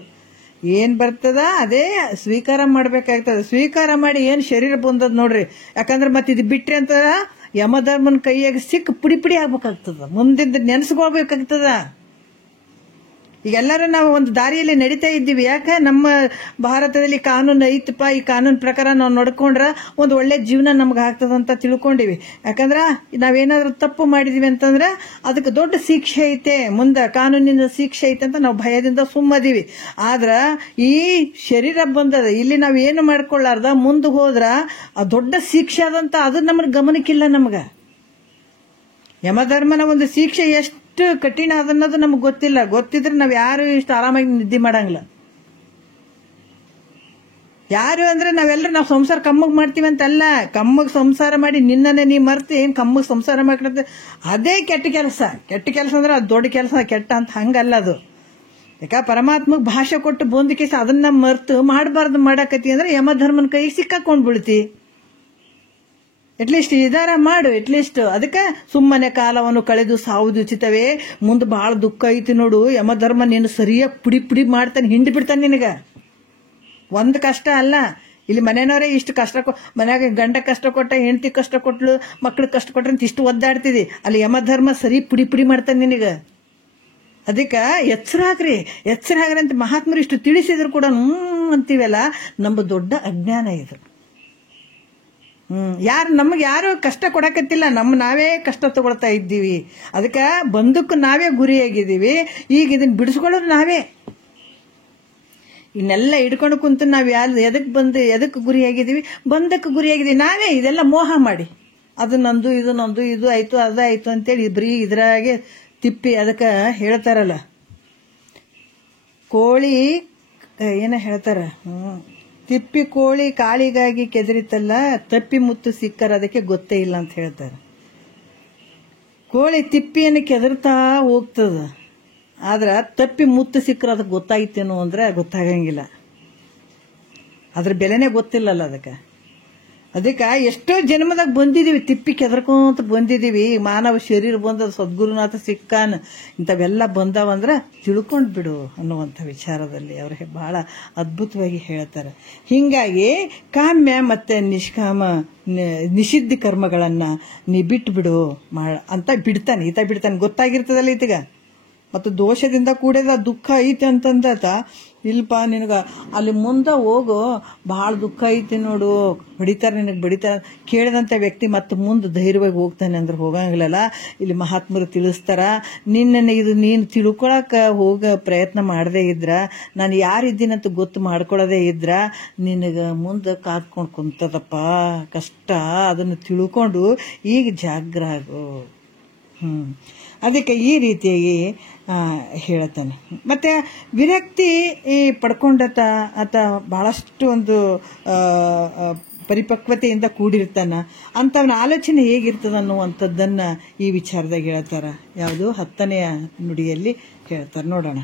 ಏನ್ ಬರ್ತದ ಅದೇ ಸ್ವೀಕಾರ ಮಾಡ್ಬೇಕಾಗ್ತದೆ. ಸ್ವೀಕಾರ ಮಾಡಿ ಏನ್ ಶರೀರ ಬಂದದ್ ನೋಡ್ರಿ. ಯಾಕಂದ್ರೆ ಮತ್ತೆ ಇದು ಬಿಟ್ರಿ ಅಂತ ಯಮಧರ್ಮನ ಕೈಯಾಗ ಸಿಕ್ಕ ಪುಡಿ ಪುಡಿ ಆಗ್ಬೇಕಾಗ್ತದ, ಮುಂದಿಂದ ನೆನೆಸ್ಕೋಬೇಕಾಗ್ತದ. ಈಗೆಲ್ಲರೂ ನಾವು ಒಂದು ದಾರಿಯಲ್ಲಿ ನಡೀತಾ ಇದ್ದೀವಿ. ಯಾಕೆ? ನಮ್ಮ ಭಾರತದಲ್ಲಿ ಕಾನೂನು ಐತಪ್ಪ, ಈ ಕಾನೂನು ಪ್ರಕಾರ ನಾವು ನಡ್ಕೊಂಡ್ರೆ ಒಂದು ಒಳ್ಳೆ ಜೀವನ ನಮ್ಗೆ ಆಗ್ತದಂತ ತಿಳ್ಕೊಂಡಿವಿ. ಯಾಕಂದ್ರೆ ನಾವೇನಾದ್ರೂ ತಪ್ಪು ಮಾಡಿದೀವಿ ಅಂತಂದ್ರೆ ಅದಕ್ಕೆ ದೊಡ್ಡ ಶಿಕ್ಷೆ ಐತೆ, ಮುಂದೆ ಕಾನೂನಿನ ಶಿಕ್ಷೆ ಐತೆ ಅಂತ ನಾವು ಭಯದಿಂದ ಸುಮ್ಮದೀವಿ. ಆದ್ರ ಈ ಶರೀರ ಬಂದದ, ಇಲ್ಲಿ ನಾವು ಏನು ಮಾಡ್ಕೊಳ್ಳಾರ್ದ ಮುಂದೆ ಹೋದ್ರ ಆ ದೊಡ್ಡ ಶಿಕ್ಷೆ ಆದಂತ ಅದು ನಮಗೆ ಗಮನಕ್ಕಿಲ್ಲ. ನಮ್ಗೆ ಯಮಧರ್ಮನ ಒಂದು ಶಿಕ್ಷೆ ಎಷ್ಟು ಕಠಿಣ ಅದನ್ನೋದು ನಮ್ಗೆ ಗೊತ್ತಿಲ್ಲ. ಗೊತ್ತಿದ್ರೆ ನಾವ್ ಯಾರು ಇಷ್ಟು ಆರಾಮಾಗಿ ನಿದ್ದೆ ಮಾಡಂಗಿಲ್ಲ. ಯಾರು ಅಂದ್ರೆ ನಾವು ಸಂಸಾರ ಕಮ್ಮಗ್ ಮಾಡ್ತೀವಿ ಅಂತಲ್ಲ, ಕಮ್ಮಗ್ ಸಂಸಾರ ಮಾಡಿ ನಿನ್ನನ್ನೇ ನೀ ಮರ್ತಿ ಏನ್ ಕಮ್ಮಗ್ ಸಂಸಾರ ಮಾಡ್ಕೊಳ್ತ, ಅದೇ ಕೆಟ್ಟ ಕೆಲಸ. ಕೆಟ್ಟ ಕೆಲಸ ಅಂದ್ರೆ ಅದು ದೊಡ್ಡ ಕೆಲಸ, ಕೆಟ್ಟ ಅಂತ ಹಂಗಲ್ಲ ಅದು. ಯಾಕ ಪರಮಾತ್ಮಗ್ ಭಾಷೆ ಕೊಟ್ಟು ಬಂದ ಕೇಸ ಅದನ್ನ ಮರ್ತು ಮಾಡಬಾರ್ದು ಮಾಡಕತಿ ಅಂದ್ರೆ ಯಮಧರ್ಮನ ಕೈಗೆ ಸಿಕ್ಕಾಕೊಂಡ್ ಬಿಡ್ತಿ. ಅಟ್ಲೀಸ್ಟ್ ಇದಾರ ಮಾಡು, ಅಟ್ಲೀಸ್ಟ್. ಅದಕ್ಕೆ ಸುಮ್ಮನೆ ಕಾಲವನ್ನು ಕಳೆದು ಸಾವುದು ಉಚಿತವೇ, ಮುಂದೆ ಬಹಳ ದುಃಖ ಐತಿ ನೋಡು. ಯಮಧರ್ಮ ನೀನು ಸರಿಯಾಗಿ ಪುಡಿ ಪುಡಿ ಮಾಡ್ತಾನೆ, ಹಿಂಡಿ ಬಿಡ್ತಾನೆ ನಿನಗ. ಒಂದ್ ಕಷ್ಟ ಅಲ್ಲ, ಇಲ್ಲಿ ಮನೆಯವರೇ ಇಷ್ಟು ಕಷ್ಟ, ಮನ್ಯಾಗ ಗಂಡ ಕಷ್ಟ ಕೊಟ್ಟ, ಹೆಂಡತಿ ಕಷ್ಟ ಕೊಟ್ಲು, ಮಕ್ಳು ಕಷ್ಟ ಕೊಟ್ರೆ ಅಂತ ಇಷ್ಟು ಒದ್ದಾಡ್ತಿದಿ. ಅಲ್ಲಿ ಯಮಧರ್ಮ ಸರಿ ಪುಡಿ ಪುಡಿ ಮಾಡ್ತಾನೆ ನಿನಗ. ಅದಕ್ಕೆ ಎಚ್ಚರ ಆಗ್ರಿ ಅಂತ ಮಹಾತ್ಮರು ಇಷ್ಟು ತಿಳಿಸಿದ್ರು ಕೂಡ ಅಂತೀವಲ್ಲ, ನಮ್ಮ ದೊಡ್ಡ ಅಜ್ಞಾನ ಇದು. ನಮಗೆ ಯಾರು ಕಷ್ಟ ಕೊಡಕತ್ತಿಲ್ಲ, ನಾವೇ ಕಷ್ಟ ತಗೊಳ್ತಾ ಇದ್ದೀವಿ. ಅದಕ್ಕೆ ಬಂದಕ್ಕೂ ನಾವೇ ಗುರಿಯಾಗಿದ್ದೀವಿ. ಈಗ ಇದನ್ನ ಬಿಡಿಸ್ಕೊಳ್ಳೋದು ನಾವೇ. ಇನ್ನೆಲ್ಲ ಹಿಡ್ಕೊಂಡು ಕುಂತು ನಾವ್ ಎದಕ್ಕೆ ಗುರಿಯಾಗಿದ್ದೀವಿ, ಬಂದಕ್ಕೆ ಗುರಿಯಾಗಿದ್ದೀವಿ ನಾವೇ. ಇದೆಲ್ಲ ಮೋಹ ಮಾಡಿ ಅದು ನಂದು, ಇದು ನಂದು, ಇದು ಆಯ್ತು ಅದು ಆಯ್ತು ಅಂತೇಳಿ ಬರೀ ಇದ್ರಾಗೆ ತಿಪ್ಪಿ. ಅದಕ್ಕೆ ಹೇಳ್ತಾರಲ್ಲ, ಕೋಳಿ ಏನ ಹೇಳ್ತಾರ, ತಿಪ್ಪಿ ಕೋಳಿ ಕಾಳಿಗಾಗಿ ಕೆದರಿತಲ್ಲ, ತಪ್ಪಿ ಮುತ್ತು ಸಿಕ್ಕರ ಅದಕ್ಕೆ ಗೊತ್ತೇ ಇಲ್ಲ ಅಂತ ಹೇಳ್ತಾರೆ. ಕೋಳಿ ತಿಪ್ಪಿಯನ್ನು ಕೆದರ್ತಾ ಹೋಗ್ತದ, ಆದ್ರ ತಪ್ಪಿ ಮುತ್ತು ಸಿಕ್ಕರ ಅದಕ್ಕೆ ಗೊತ್ತಾಯ್ತೇನೋ ಅಂದ್ರೆ ಗೊತ್ತಾಗಂಗಿಲ್ಲ. ಅದ್ರ ಬೆಲೆನೇ ಗೊತ್ತಿಲ್ಲಲ್ಲ ಅದಕ್ಕೆ. ಎಷ್ಟೋ ಜನ್ಮದಾಗ ಬಂದಿದೀವಿ, ತಿಪ್ಪಿ ಕೆದರ್ಕೊಂತ ಬಂದಿದೀವಿ. ಮಾನವ ಶರೀರ ಬಂದದ, ಸದ್ಗುರುನಾಥ ಸಿಕ್ಕಾನ್, ಇಂಥವೆಲ್ಲ ಬಂದವಂದ್ರ ತಿಳ್ಕೊಂಡ್ ಬಿಡು ಅನ್ನುವಂಥ ವಿಚಾರದಲ್ಲಿ ಅವ್ರಿಗೆ ಬಹಳ ಅದ್ಭುತವಾಗಿ ಹೇಳ್ತಾರೆ. ಹಿಂಗಾಗಿ ಕಾಮ್ಯ ಮತ್ತೆ ನಿಷ್ಕಾಮ ನಿಷಿದ್ಧ ಕರ್ಮಗಳನ್ನ ನೀ ಬಿಟ್ಟು ಬಿಡು ಅಂತ ಬಿಡ್ತಾನೆ. ಈತ ಬಿಡ್ತಾನೆ, ಗೊತ್ತಾಗಿರ್ತದಲ್ಲ ಈತಗ. ಮತ್ತು ದೋಷದಿಂದ ಕೂಡಿದ ದುಃಖ ಐತಿ ಅಂತಂದತ, ಇಲ್ಪ ನಿನಗ ಅಲ್ಲಿ ಮುಂದೆ ಹೋಗು, ಬಹಳ ದುಃಖ ಐತಿ ನೋಡು, ಬಡಿತಾರ ನಿನಗೆ ಬಡಿತಾರ ಕೇಳಿದಂಥ ವ್ಯಕ್ತಿ ಮತ್ತೆ ಮುಂದೆ ಧೈರ್ಯವಾಗಿ ಹೋಗ್ತಾನೆ ಅಂದ್ರೆ ಹೋಗಂಗಿಲ್ಲಲ್ಲ. ಇಲ್ಲಿ ಮಹಾತ್ಮರು ತಿಳಿಸ್ತಾರ, ಇದು ನೀನು ತಿಳ್ಕೊಳಕ ಹೋಗ ಪ್ರಯತ್ನ ಮಾಡದೇ ಇದ್ರ, ನಾನು ಯಾರಿದ್ದೀನಂತ ಗೊತ್ತು ಮಾಡ್ಕೊಳ್ಳೋದೇ ಇದ್ರ ನಿನಗೆ ಮುಂದೆ ಕಾದ್ಕೊಂಡು ಕುಂತದಪ್ಪ ಕಷ್ಟ. ಅದನ್ನು ತಿಳ್ಕೊಂಡು ಈಗ ಜಾಗ್ರ ಆಗು. ಅದಕ್ಕೆ ಈ ರೀತಿಯಾಗಿ ಹೇಳ್ತಾನೆ. ಮತ್ತೆ ವಿರಕ್ತಿ ಪಡ್ಕೊಂಡತ ಆತ ಬಹಳಷ್ಟು ಒಂದು ಪರಿಪಕ್ವತೆಯಿಂದ ಕೂಡಿರ್ತಾನ. ಅಂತವನ ಆಲೋಚನೆ ಹೇಗಿರ್ತದ ಅನ್ನುವಂಥದ್ದನ್ನ ಈ ವಿಚಾರದಾಗ ಹೇಳ್ತಾರ. ಯಾವುದು 10ನೇ ನುಡಿಯಲ್ಲಿ ಹೇಳ್ತಾರ, ನೋಡೋಣ.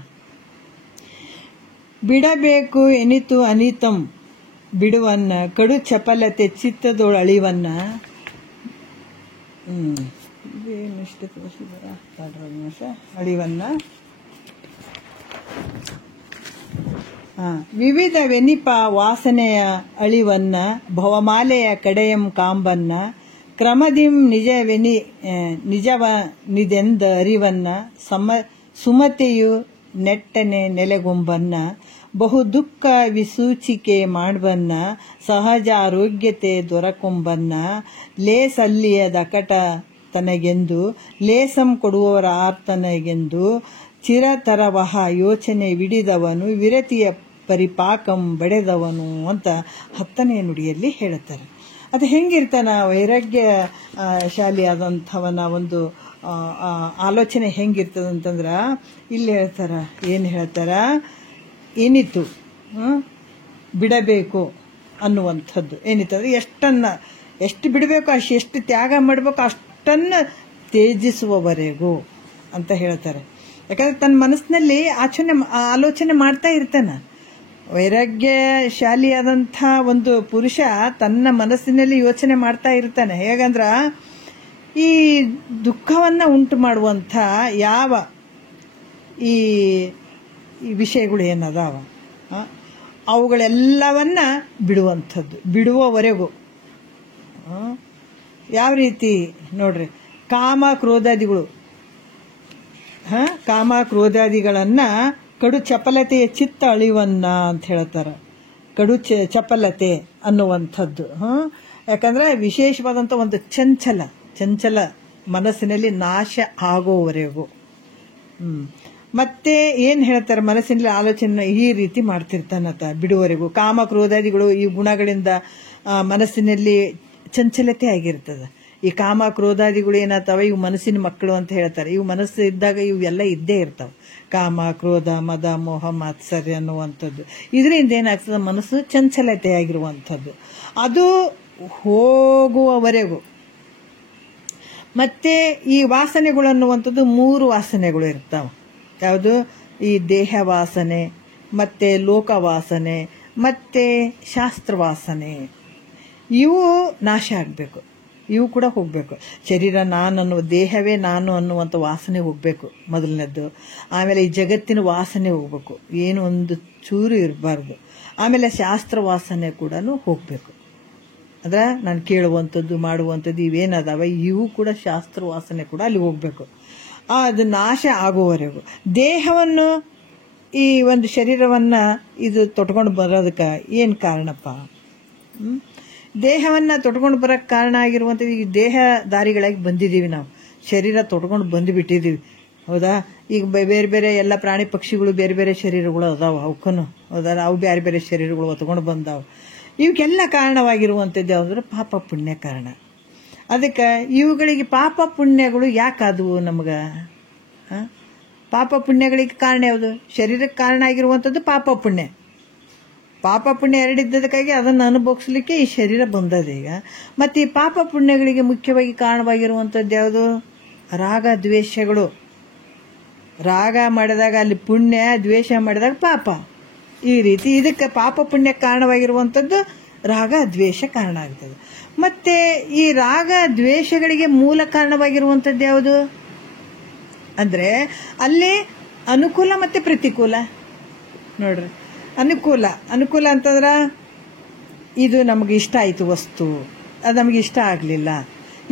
ಬಿಡಬೇಕು ಎನಿತು ಅನಿತಂ ಬಿಡುವನ್ನ, ಕಡು ಚಪಲತೆ ಚಿತ್ತದೊಳಳಿವನ್ನ, ಇದೇನಿಷ್ಟು ತೋರಿಸಿದಾರ ನಿಮಿಷ ಅಳಿವನ್ನ ವಿವಿಧ ವೆನಿಪ ವಾಸನೆಯ ಅಳಿವನ್ನ ಭವಮಾಲೆಯ ಕಡೆಯಂ ಕಾಂಬನ್ನ ಕ್ರಮದಿಂ ನಿಜವ ನಿದೆಂದ ಅರಿವನ್ನ ಸುಮತೆಯು ನೆಟ್ಟನೆ ನೆಲೆಗೊಂಬನ್ನ ಬಹು ದುಃಖ ವಿಸೂಚಿಕೆ ಮಾಡ್ಬನ್ನ ಸಹಜ ಆರೋಗ್ಯತೆ ದೊರಕೊಂಬನ್ನ ಲೇಸಲ್ಲಿಯದ ಕಟ ತನಗೆಂದು ಲೇಸಂ ಕೊಡುವವರ ಆರ್ತನೆಗೆಂದು ಚಿರತರವಹ ಯೋಚನೆ ವಿಡಿದವನು ವಿರತಿಯ ಪರಿಪಾಕಂ ಬಡೆದವನು ಅಂತ 10ನೇ ನುಡಿಯಲ್ಲಿ ಹೇಳುತ್ತಾರೆ. ಅದು ಹೆಂಗಿರ್ತಾನ ವೈರಾಗ್ಯ ಶಾಲಿಯಾದಂಥವನ ಒಂದು ಆಲೋಚನೆ ಹೆಂಗಿರ್ತದಂತಂದ್ರ ಇಲ್ಲಿ ಹೇಳ್ತಾರ, ಏನು ಹೇಳ್ತಾರ, ಏನಿತ್ತು ಬಿಡಬೇಕು ಅನ್ನುವಂಥದ್ದು ಏನಿತ್ತಂದ್ರೆ ಎಷ್ಟು ಬಿಡಬೇಕು ಎಷ್ಟು ತ್ಯಾಗ ಮಾಡಬೇಕು ಅಷ್ಟನ್ನು ತ್ಯಜಿಸುವವರೆಗೂ ಅಂತ ಹೇಳ್ತಾರೆ. ಯಾಕಂದ್ರೆ ತನ್ನ ಮನಸ್ಸಿನಲ್ಲಿ ಆಲೋಚನೆ ಮಾಡ್ತಾ ಇರ್ತಾನ. ವೈರಾಗ್ಯಶಾಲಿಯಾದಂಥ ಒಂದು ಪುರುಷ ತನ್ನ ಮನಸ್ಸಿನಲ್ಲಿ ಯೋಚನೆ ಮಾಡ್ತಾ ಇರ್ತಾನೆ. ಹೇಗಂದ್ರ ಈ ದುಃಖವನ್ನ ಉಂಟು ಮಾಡುವಂಥ ಯಾವ ಈ ವಿಷಯಗಳು ಏನದಾವ ಅವುಗಳೆಲ್ಲವನ್ನ ಬಿಡುವಂಥದ್ದು, ಬಿಡುವವರೆಗೂ. ಯಾವ ರೀತಿ ನೋಡ್ರಿ, ಕಾಮ ಕ್ರೋಧಾದಿಗಳನ್ನ ಕಡು ಚಪಲತೆಯ ಚಿತ್ತ ಅಳಿವನ್ನ ಅಂತ ಹೇಳ್ತಾರ. ಕಡು ಚಪಲತೆ ಅನ್ನುವಂಥದ್ದು ಯಾಕಂದ್ರೆ ವಿಶೇಷವಾದಂಥ ಒಂದು ಚಂಚಲ ಮನಸ್ಸಿನಲ್ಲಿ ನಾಶ ಆಗೋವರೆಗೂ. ಮತ್ತೆ ಏನ್ ಹೇಳ್ತಾರೆ, ಮನಸ್ಸಿನಲ್ಲಿ ಆಲೋಚನೆ ಈ ರೀತಿ ಮಾಡ್ತಿರ್ತಾನತ ಬಿಡುವವರೆಗೂ. ಕಾಮ ಕ್ರೋಧಾದಿಗಳು ಈ ಗುಣಗಳಿಂದ ಮನಸ್ಸಿನಲ್ಲಿ ಚಂಚಲತೆ ಆಗಿರ್ತದೆ. ಈ ಕಾಮ ಕ್ರೋಧಾದಿಗಳು ಏನಾಗ್ತಾವ, ಇವು ಮನಸ್ಸಿನ ಮಕ್ಕಳು ಅಂತ ಹೇಳ್ತಾರೆ. ಇವು ಮನಸ್ಸು ಇದ್ದಾಗ ಇವೆಲ್ಲ ಇದ್ದೇ ಇರ್ತಾವ. ಕಾಮ ಕ್ರೋಧ ಮದ ಮೋಹ ಮಾತ್ಸರ್ಯ ಅನ್ನುವಂಥದ್ದು. ಇದರಿಂದ ಏನಾಗ್ತದೆ, ಮನಸ್ಸು ಚಂಚಲತೆ ಆಗಿರುವಂಥದ್ದು. ಅದು ಹೋಗುವವರೆಗೂ. ಮತ್ತೆ ಈ ವಾಸನೆಗಳು ಅನ್ನುವಂಥದ್ದು 3 ವಾಸನೆಗಳು ಇರ್ತಾವ. ಯಾವುದು, ಈ ದೇಹ ವಾಸನೆ, ಮತ್ತೆ ಲೋಕ ವಾಸನೆ, ಮತ್ತೆ ಶಾಸ್ತ್ರ ವಾಸನೆ. ಇವು ನಾಶ ಆಗಬೇಕು, ಇವು ಕೂಡ ಹೋಗ್ಬೇಕು. ಶರೀರ ದೇಹವೇ ನಾನು ಅನ್ನುವಂಥ ವಾಸನೆ ಹೋಗ್ಬೇಕು ಮೊದಲನೇದ್ದು. ಆಮೇಲೆ ಈ ಜಗತ್ತಿನ ವಾಸನೆ ಹೋಗ್ಬೇಕು, ಏನು ಒಂದು ಚೂರು ಇರಬಾರ್ದು. ಆಮೇಲೆ ಶಾಸ್ತ್ರ ವಾಸನೆ ಕೂಡ ಹೋಗ್ಬೇಕು. ಅಂದ್ರೆ ನಾನು ಕೇಳುವಂಥದ್ದು ಮಾಡುವಂಥದ್ದು ಇವೇನದಾವ ಇವು ಕೂಡ ಶಾಸ್ತ್ರ ವಾಸನೆ ಕೂಡ ಅಲ್ಲಿ ಹೋಗ್ಬೇಕು. ಅದು ನಾಶ ಆಗುವವರೆಗೂ. ದೇಹವನ್ನು ಈ ಒಂದು ಶರೀರವನ್ನ ಇದು ತೊಟ್ಕೊಂಡು ಬರೋದಕ್ಕೆ ಏನು ಕಾರಣಪ್ಪ? ದೇಹವನ್ನ ತೊಟ್ಕೊಂಡು ಬರೋಕ್ಕೆ ಕಾರಣ ಆಗಿರುವಂಥದ್ದು ಈ ದೇಹ ದಾರಿಗಳಾಗಿ ಬಂದಿದ್ದೀವಿ ನಾವು. ಶರೀರ ತೊಟ್ಕೊಂಡು ಬಂದುಬಿಟ್ಟಿದ್ದೀವಿ, ಹೌದಾ? ಈಗ ಬೇರೆ ಬೇರೆ ಎಲ್ಲ ಪ್ರಾಣಿ ಪಕ್ಷಿಗಳು ಬೇರೆ ಬೇರೆ ಶರೀರಗಳು ಅದಾವ, ಅವಕ್ಕೂ ಹೌದಾ, ಅವು ಬೇರೆ ಬೇರೆ ಶರೀರಗಳು ಹೊತ್ಕೊಂಡು ಬಂದಾವ. ಇವಕ್ಕೆಲ್ಲ ಕಾರಣವಾಗಿರುವಂಥದ್ದು ಯಾವುದಂದ್ರೆ ಪಾಪ ಪುಣ್ಯ ಕಾರಣ. ಅದಕ್ಕೆ ಇವುಗಳಿಗೆ ಪಾಪ ಪುಣ್ಯಗಳು ಯಾಕಾದವು ನಮ್ಗೆ? ಪಾಪ ಪುಣ್ಯಗಳಿಗೆ ಕಾರಣ ಯಾವುದು? ಶರೀರಕ್ಕೆ ಕಾರಣ ಆಗಿರುವಂಥದ್ದು ಪಾಪ ಪುಣ್ಯ. ಪಾಪ ಪುಣ್ಯ ಎರಡಿದ್ದದಕ್ಕಾಗಿ ಅದನ್ನು ಅನುಭವಿಸ್ಲಿಕ್ಕೆ ಈ ಶರೀರ ಬಂದದ ಈಗ. ಮತ್ತು ಈ ಪಾಪ ಪುಣ್ಯಗಳಿಗೆ ಮುಖ್ಯವಾಗಿ ಕಾರಣವಾಗಿರುವಂಥದ್ದು ಯಾವುದು? ರಾಗ ದ್ವೇಷಗಳು. ರಾಗ ಮಾಡಿದಾಗ ಅಲ್ಲಿ ಪುಣ್ಯ, ದ್ವೇಷ ಮಾಡಿದಾಗ ಪಾಪ. ಈ ರೀತಿ ಇದಕ್ಕೆ ಪಾಪ ಪುಣ್ಯ ಕಾರಣವಾಗಿರುವಂಥದ್ದು ರಾಗ ದ್ವೇಷ ಕಾರಣ ಆಗ್ತದೆ. ಮತ್ತೆ ಈ ರಾಗ ದ್ವೇಷಗಳಿಗೆ ಮೂಲ ಕಾರಣವಾಗಿರುವಂಥದ್ದು ಯಾವುದು ಅಂದ್ರೆ ಅಲ್ಲಿ ಅನುಕೂಲ ಮತ್ತೆ ಪ್ರತಿಕೂಲ. ನೋಡ್ರಿ, ಅನುಕೂಲ ಅಂತಂದ್ರೆ ಇದು ನಮಗೆ ಇಷ್ಟ ಆಯಿತು ವಸ್ತು, ಅದು ನಮಗೆ ಇಷ್ಟ ಆಗಲಿಲ್ಲ.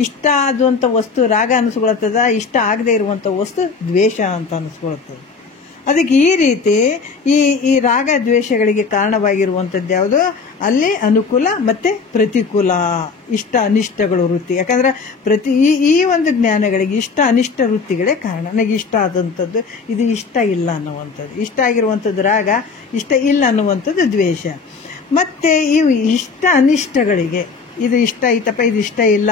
ಇಷ್ಟ ಆದಂಥ ವಸ್ತು ರಾಗ ಅನಿಸ್ಕೊಳ್ತದ, ಇಷ್ಟ ಆಗದೆ ಇರುವಂಥ ವಸ್ತು ದ್ವೇಷ ಅಂತ ಅನಿಸ್ಕೊಳ್ತದೆ. ಅದಕ್ಕೆ ಈ ರೀತಿ ಈ ರಾಗ ದ್ವೇಷಗಳಿಗೆ ಕಾರಣವಾಗಿರುವಂಥದ್ದು ಯಾವುದು? ಅಲ್ಲಿ ಅನುಕೂಲ ಮತ್ತೆ ಪ್ರತಿಕೂಲ, ಇಷ್ಟ ಅನಿಷ್ಟಗಳು ವೃತ್ತಿ. ಯಾಕಂದ್ರೆ ಈ ಒಂದು ಜ್ಞಾನಗಳಿಗೆ ಇಷ್ಟ ಅನಿಷ್ಟ ವೃತ್ತಿಗಳೇ ಕಾರಣ. ನನಗೆ ಇಷ್ಟ ಆದಂಥದ್ದು ಇದು ಇಷ್ಟ ಇಲ್ಲ ಅನ್ನುವಂಥದ್ದು, ಇಷ್ಟ ಆಗಿರುವಂಥದ್ದು ರಾಗ, ಇಷ್ಟ ಇಲ್ಲ ಅನ್ನುವಂಥದ್ದು ದ್ವೇಷ. ಮತ್ತೆ ಇವು ಇಷ್ಟ ಅನಿಷ್ಟಗಳಿಗೆ, ಇದು ಇಷ್ಟ ಐತಪ್ಪ ಇದು ಇಷ್ಟ ಇಲ್ಲ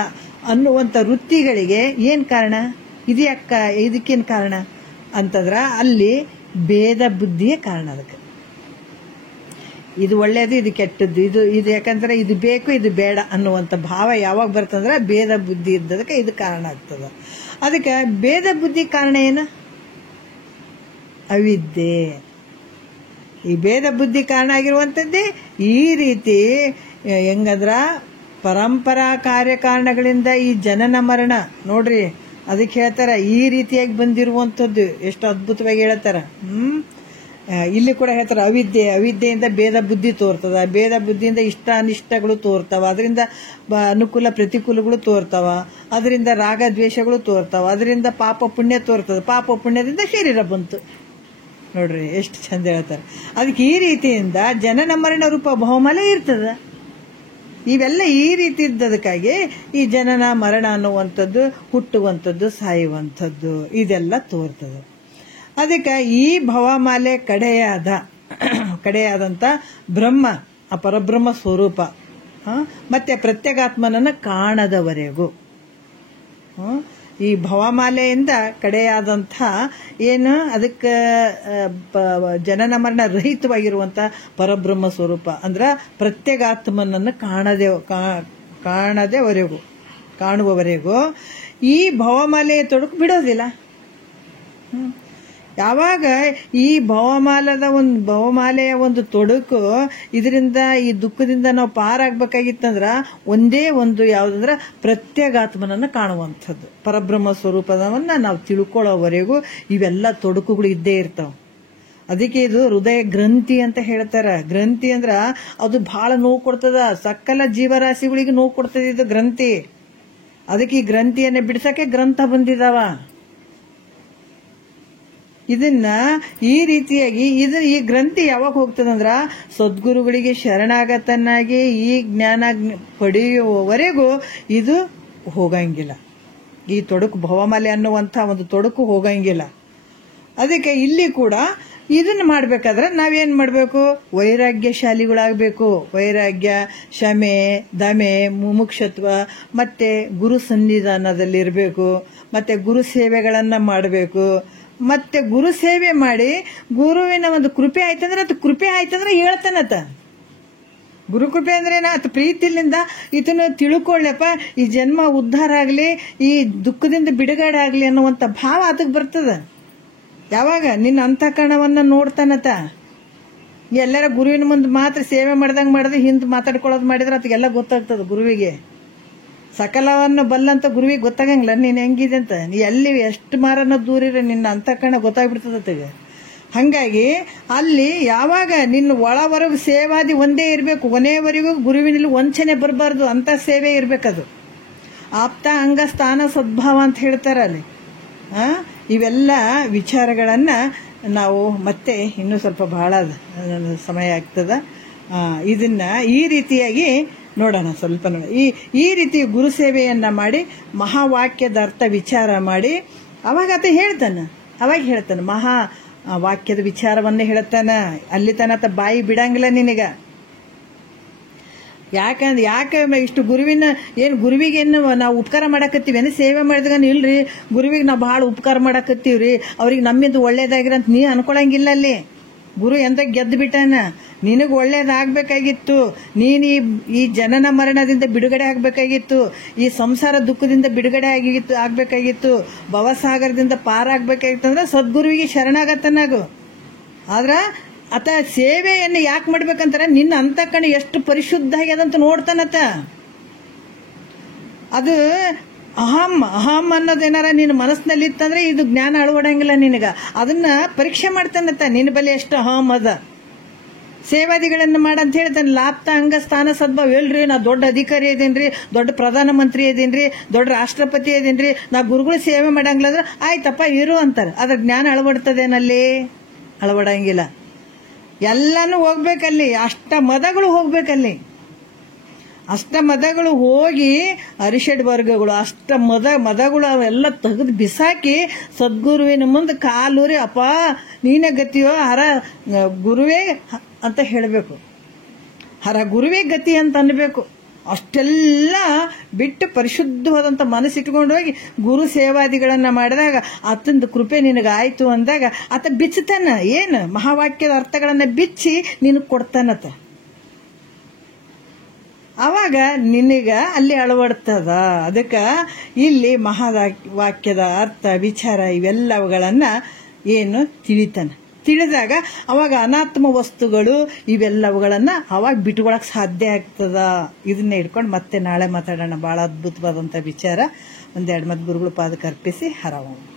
ಅನ್ನುವಂಥ ವೃತ್ತಿಗಳಿಗೆ ಏನು ಕಾರಣ? ಇದಕ್ಕೇನು ಕಾರಣ ಅಂತಂದ್ರೆ ಅಲ್ಲಿ ಭೇದ ಬುದ್ಧಿಯೇ ಕಾರಣ. ಅದಕ್ಕೆ ಇದು ಒಳ್ಳೆಯದು ಇದು ಕೆಟ್ಟದ್ದು, ಇದು ಯಾಕಂದ್ರೆ ಇದು ಬೇಕು ಇದು ಬೇಡ ಅನ್ನುವಂಥ ಭಾವ ಯಾವಾಗ ಬರ್ತಂದ್ರೆ ಭೇದ ಬುದ್ಧಿ ಇದ್ದದಕ್ಕೆ ಇದು ಕಾರಣ ಆಗ್ತದೆ. ಅದಕ್ಕೆ ಭೇದ ಬುದ್ಧಿ ಕಾರಣ ಏನು? ಅವಿದ್ಯೆ. ಈ ಭೇದ ಬುದ್ಧಿ ಕಾರಣ ಆಗಿರುವಂಥದ್ದೇ ಈ ರೀತಿ ಹೆಂಗಂದ್ರ ಪರಂಪರಾ ಕಾರ್ಯಕಾರಣಗಳಿಂದ ಈ ಜನನ ಮರಣ ನೋಡ್ರಿ, ಅದಕ್ಕೆ ಹೇಳ್ತಾರ ಈ ರೀತಿಯಾಗಿ ಬಂದಿರುವಂಥದ್ದು. ಎಷ್ಟು ಅದ್ಭುತವಾಗಿ ಹೇಳ್ತಾರ. ಇಲ್ಲಿ ಕೂಡ ಹೇಳ್ತಾರೆ ಅವಿದ್ಯೆಯಿಂದ ಭೇದ ಬುದ್ಧಿ ತೋರ್ತದ, ಭೇದ ಬುದ್ಧಿಯಿಂದ ಇಷ್ಟ ಅನಿಷ್ಟಗಳು ತೋರ್ತಾವ, ಅದರಿಂದ ಅನುಕೂಲ ಪ್ರತಿಕೂಲಗಳು ತೋರ್ತಾವ, ಅದರಿಂದ ರಾಗ ದ್ವೇಷಗಳು ತೋರ್ತಾವ, ಅದರಿಂದ ಪಾಪ ಪುಣ್ಯ ತೋರ್ತದ, ಪಾಪ ಪುಣ್ಯದಿಂದ ಶರೀರ ಬಂತು. ನೋಡ್ರಿ ಎಷ್ಟು ಚಂದ ಹೇಳ್ತಾರೆ. ಅದಕ್ಕೆ ಈ ರೀತಿಯಿಂದ ಜನನ ಮರಣ ರೂಪ ಬಹುಮಾಲೆ ಇರ್ತದ. ಇವೆಲ್ಲ ಈ ರೀತಿ ಇದ್ದದಕ್ಕಾಗಿ ಈ ಜನನ ಮರಣ ಅನ್ನುವಂಥದ್ದು, ಹುಟ್ಟುವಂಥದ್ದು, ಸಾಯುವಂಥದ್ದು ಇದೆಲ್ಲ ತೋರ್ತದೆ. ಅದಕ್ಕೆ ಈ ಭವಮಾಲೆ ಕಡೆಯಾದಂಥ ಬ್ರಹ್ಮ, ಆ ಪರಬ್ರಹ್ಮ ಸ್ವರೂಪ, ಮತ್ತೆ ಪ್ರತ್ಯೇಗಾತ್ಮನನ್ನು ಕಾಣದವರೆಗೂ ಈ ಭವಮಾಲೆಯಿಂದ ಕಡೆಯಾದಂಥ ಏನು ಅದಕ್ಕೆ ಜನನ ಮರಣ ರಹಿತವಾಗಿರುವಂಥ ಪರಬ್ರಹ್ಮ ಸ್ವರೂಪ ಅಂದ್ರೆ ಪ್ರತ್ಯೇಗಾತ್ಮನನ್ನು ಕಾಣುವವರೆಗೂ ಈ ಭವಮಾಲೆಯ ತೊಡಕು ಬಿಡೋದಿಲ್ಲ. ಯಾವಾಗ ಈ ಭವಮಾಲೆಯ ಒಂದು ತೊಡಕು, ಇದರಿಂದ ಈ ದುಃಖದಿಂದ ನಾವು ಪಾರಾಗಬೇಕಾಗಿತ್ತಂದ್ರ ಒಂದೇ ಒಂದು ಯಾವುದಂದ್ರೆ ಪ್ರತ್ಯೇಗಾತ್ಮನನ್ನು ಕಾಣುವಂಥದ್ದು, ಪರಬ್ರಹ್ಮ ಸ್ವರೂಪದವನ್ನ ನಾವು ತಿಳ್ಕೊಳ್ಳೋವರೆಗೂ ಇವೆಲ್ಲ ತೊಡಕುಗಳು ಇದ್ದೇ ಇರ್ತಾವ. ಅದಕ್ಕೆ ಇದು ಹೃದಯ ಗ್ರಂಥಿ ಅಂತ ಹೇಳ್ತಾರ. ಗ್ರಂಥಿ ಅಂದ್ರ ಅದು ಬಹಳ ನೋವು ಕೊಡ್ತದ, ಸಕಲ ಜೀವರಾಶಿಗಳಿಗೆ ನೋವು ಕೊಡ್ತದ ಇದು ಗ್ರಂಥಿ. ಅದಕ್ಕೆ ಈ ಗ್ರಂಥಿಯನ್ನ ಬಿಡಿಸಕ್ಕೆ ಗ್ರಂಥ ಬಂದಿದಾವ. ಇದನ್ನ ಈ ರೀತಿಯಾಗಿ ಈ ಗ್ರಂಥಿ ಯಾವಾಗ ಹೋಗ್ತದಂದ್ರ ಸದ್ಗುರುಗಳಿಗೆ ಶರಣಾಗತನಾಗಿ ಈ ಜ್ಞಾನ ಪಡೆಯುವವರೆಗೂ ಇದು ಹೋಗಂಗಿಲ್ಲ. ಈ ತೊಡಕು ಭವಮಾಲೆ ಅನ್ನುವಂಥ ಒಂದು ತೊಡಕು ಹೋಗಂಗಿಲ್ಲ. ಅದಕ್ಕೆ ಇಲ್ಲಿ ಕೂಡ ಇದನ್ನ ಮಾಡ್ಬೇಕಾದ್ರೆ ನಾವೇನ್ ಮಾಡ್ಬೇಕು? ವೈರಾಗ್ಯಶಾಲಿಗಳಾಗಬೇಕು. ವೈರಾಗ್ಯ, ಶಮೆ, ದಮೆ, ಮುಮುಕ್ಷತ್ವ, ಮತ್ತೆ ಗುರು ಸನ್ನಿಧಾನದಲ್ಲಿರಬೇಕು. ಮತ್ತೆ ಗುರು ಸೇವೆಗಳನ್ನ ಮಾಡಬೇಕು. ಮತ್ತೆ ಗುರು ಸೇವೆ ಮಾಡಿ ಗುರುವಿನ ಒಂದು ಕೃಪೆ ಆಯ್ತಂದ್ರೆ ಅದು ಕೃಪೆ ಆಯ್ತಂದ್ರೆ ಹೇಳ್ತಾನತ. ಗುರು ಕೃಪೆ ಅಂದ್ರೆ ಆತ ಪ್ರೀತಿಲಿಂದ ಇದನ್ನು ತಿಳ್ಕೊಳ್ಳಪ್ಪ, ಈ ಜನ್ಮ ಉದ್ಧಾರ ಆಗ್ಲಿ, ಈ ದುಃಖದಿಂದ ಬಿಡುಗಡೆ ಆಗ್ಲಿ ಅನ್ನುವಂಥ ಭಾವ ಅದಕ್ಕೆ ಬರ್ತದ. ಯಾವಾಗ ನಿನ್ನ ಅಂತಃಕರಣವನ್ನ ನೋಡ್ತಾನತ. ಎಲ್ಲರ ಗುರುವಿನ ಮುಂದೆ ಮಾತ್ರ ಸೇವೆ ಮಾಡ್ದಂಗೆ ಹಿಂದೆ ಮಾತಾಡ್ಕೊಳ್ಳೋದು ಮಾಡಿದ್ರೆ ಅದಕ್ಕೆಲ್ಲ ಗೊತ್ತಾಗ್ತದ ಗುರುವಿಗೆ. ಸಕಲವನ್ನು ಬಲ್ಲಂತ ಗುರುವಿಗೆ ಗೊತ್ತಾಗಂಗಿಲ್ಲ ನೀನ್ ಹೆಂಗಿದೆ ಅಂತ. ನೀ ಎಲ್ಲಿ ಎಷ್ಟು ಮಾರನ್ನ ದೂರಿರ ನಿನ್ನ ಅಂತಃಕರಣ ಗೊತ್ತಾಗ್ಬಿಡ್ತದತ್ತಿಗೆ. ಹಂಗಾಗಿ ಅಲ್ಲಿ ಯಾವಾಗ ನಿನ್ನ ಒಳವರೆಗೂ ಸೇವಾದಿ ಒಂದೇ ಇರಬೇಕು, ಕೊನೆಯವರೆಗೂ ಗುರುವಿನಲ್ಲಿ ವಂಚನೆ ಬರಬಾರ್ದು, ಅಂತ ಸೇವೆ ಇರ್ಬೇಕದು. ಆಪ್ತ ಅಂಗ ಸ್ಥಾನ ಸದ್ಭಾವ ಅಂತ ಹೇಳ್ತಾರ ಅಲ್ಲಿ. ಇವೆಲ್ಲ ವಿಚಾರಗಳನ್ನ ನಾವು ಮತ್ತೆ ಇನ್ನೂ ಸ್ವಲ್ಪ ಬಹಳ ಸಮಯ ಆಗ್ತದ. ಇದನ್ನ ಈ ರೀತಿಯಾಗಿ ನೋಡೋಣ, ಸ್ವಲ್ಪ ನೋಡ. ಈ ರೀತಿ ಗುರು ಸೇವೆಯನ್ನ ಮಾಡಿ ಮಹಾವಾಕ್ಯದ ಅರ್ಥ ವಿಚಾರ ಮಾಡಿ ಅವಾಗ ಹೇಳ್ತಾನ ಮಹಾ ವಾಕ್ಯದ ವಿಚಾರವನ್ನೇ ಹೇಳ್ತಾನ. ಅಲ್ಲಿ ತನಕ ಬಾಯಿ ಬಿಡಂಗಿಲ್ಲ ನಿನಗ. ಯಾಕೆ ಇಷ್ಟು ಗುರುವಿಗೆ ನಾವು ಉಪಕಾರ ಮಾಡಕತ್ತೀವಿ ಅಂದ್ರೆ ಸೇವೆ ಮಾಡಿದಾಗ ಇಲ್ರಿ ಗುರುವಿಗೆ ನಾವು ಬಹಳ ಉಪಕಾರ ಮಾಡಕತ್ತೀವ್ರಿ, ಅವ್ರಿಗೆ ನಮ್ಮಿಂದ ಒಳ್ಳೇದಾಗಿರಂತ ನೀ ಅನ್ಕೊಳಂಗಿಲ್ಲ. ಅಲ್ಲಿ ಗುರು ಎಂತ ಗೆದ್ದು ಬಿಟ್ಟಾನ. ನಿನಗೆ ಒಳ್ಳೇದಾಗಬೇಕಾಗಿತ್ತು, ನೀನು ಈ ಜನನ ಮರಣದಿಂದ ಬಿಡುಗಡೆ ಆಗಬೇಕಾಗಿತ್ತು, ಈ ಸಂಸಾರ ದುಃಖದಿಂದ ಬಿಡುಗಡೆ ಆಗಬೇಕಾಗಿತ್ತು, ಭವಸಾಗರದಿಂದ ಪಾರಾಗಬೇಕಾಗಿತ್ತು ಅಂದ್ರೆ ಸದ್ಗುರುವಿಗೆ ಶರಣಾಗತನಾಗು. ಆದ್ರ ಆತ ಸೇವೆಯನ್ನು ಯಾಕೆ ಮಾಡ್ಬೇಕಂತಾರ ನಿನ್ನ ಅಂತಃಕರಣ ಎಷ್ಟು ಪರಿಶುದ್ಧ ಆಗ್ಯದಂತ ನೋಡ್ತಾನತ. ಅದು ಅಹಂ ಅನ್ನೋದೇನಾರ ನಿನ್ನ ಮನಸ್ಸಿನಲ್ಲಿ ಇತ್ತಂದ್ರೆ ಇದು ಜ್ಞಾನ ಅಳವಡಂಗಿಲ್ಲ ನಿನಗ. ಅದನ್ನ ಪರೀಕ್ಷೆ ಮಾಡ್ತಾನತ್ತ, ನಿನ್ನ ಬಳಿ ಎಷ್ಟು ಅಹಂ ಅದ. ಸೇವಾದಿಗಳನ್ನ ಮಾಡಂತ ಹೇಳ್ತಾನೆ. ಲಾಪ್ತ ಅಂಗ ಸ್ಥಾನ ಸದ್ಭಾವ. ಹೇಳ್ರಿ ನಾ ದೊಡ್ಡ ಅಧಿಕಾರಿ ಇದೀನ್ರಿ, ದೊಡ್ಡ ಪ್ರಧಾನ ಮಂತ್ರಿ ಇದೀನ್ರಿ, ದೊಡ್ಡ ರಾಷ್ಟ್ರಪತಿ ಇದೀನ್ರಿ, ನಾ ಗುರುಗಳು ಸೇವೆ ಮಾಡಂಗಿಲ್ಲ ಆಯ್ತಪ್ಪ ಇರು ಅಂತಾರ. ಅದ್ರ ಜ್ಞಾನ ಅಳವಡ್ತದೇನಲ್ಲಿ? ಅಳವಡಂಗಿಲ್ಲ. ಎಲ್ಲಾನು ಹೋಗ್ಬೇಕಲ್ಲಿ, ಅಷ್ಟ ಮದಗಳು ಹೋಗ್ಬೇಕಲ್ಲಿ. ಅಷ್ಟ ಮದಗಳು ಹೋಗಿ ಅರಿಷಡ್ ವರ್ಗಗಳು ಅಷ್ಟ ಮದಗಳು ಅವೆಲ್ಲ ತೆಗೆದು ಬಿಸಾಕಿ ಸದ್ಗುರುವಿನ ಮುಂದೆ ಕಾಲೂರಿ ಅಪ್ಪ ನೀನೇ ಗತಿಯೋ ಹರ ಗುರುವೇ ಅಂತ ಹೇಳಬೇಕು. ಹರ ಗುರುವೇ ಗತಿ ಅಂತ ಅನ್ಬೇಕು. ಅಷ್ಟೆಲ್ಲ ಬಿಟ್ಟು ಪರಿಶುದ್ಧವಾದಂಥ ಮನಸ್ಸಿಟ್ಕೊಂಡು ಹೋಗಿ ಗುರು ಸೇವಾದಿಗಳನ್ನ ಮಾಡಿದಾಗ ಆತಂದು ಕೃಪೆ ನಿನಗಾಯ್ತು ಅಂದಾಗ ಆತ ಬಿಚ್ಚತಾನ. ಏನು ಮಹಾವಾಕ್ಯದ ಅರ್ಥಗಳನ್ನ ಬಿಚ್ಚಿ ನಿನಗೆ ಕೊಡ್ತಾನತ. ಅವಾಗ ನಿನಗ ಅಲ್ಲಿ ಅಳವಡ್ತದ. ಅದಕ್ಕೆ ಇಲ್ಲಿ ಮಹಾವಾಕ್ಯದ ಅರ್ಥ ವಿಚಾರ ಇವೆಲ್ಲವುಗಳನ್ನ ಏನು ತಿಳಿತಾನ. ತಿಳಿದಾಗ ಅವಾಗ ಅನಾತ್ಮ ವಸ್ತುಗಳು ಇವೆಲ್ಲವುಗಳನ್ನು ಅವಾಗ ಬಿಟ್ಕೊಳಕ್ಕೆ ಸಾಧ್ಯ ಆಗ್ತದ. ಇದನ್ನೇ ಇಟ್ಕೊಂಡು ಮತ್ತೆ ನಾಳೆ ಮಾತಾಡೋಣ. ಭಾಳ ಅದ್ಭುತವಾದಂಥ ವಿಚಾರ. ಒಂದೆರಡು ಮದ್ದು ಗುರುಗಳು ಪಾದಕ್ಕೆ ಅರ್ಪಿಸಿ ಹರவோம்.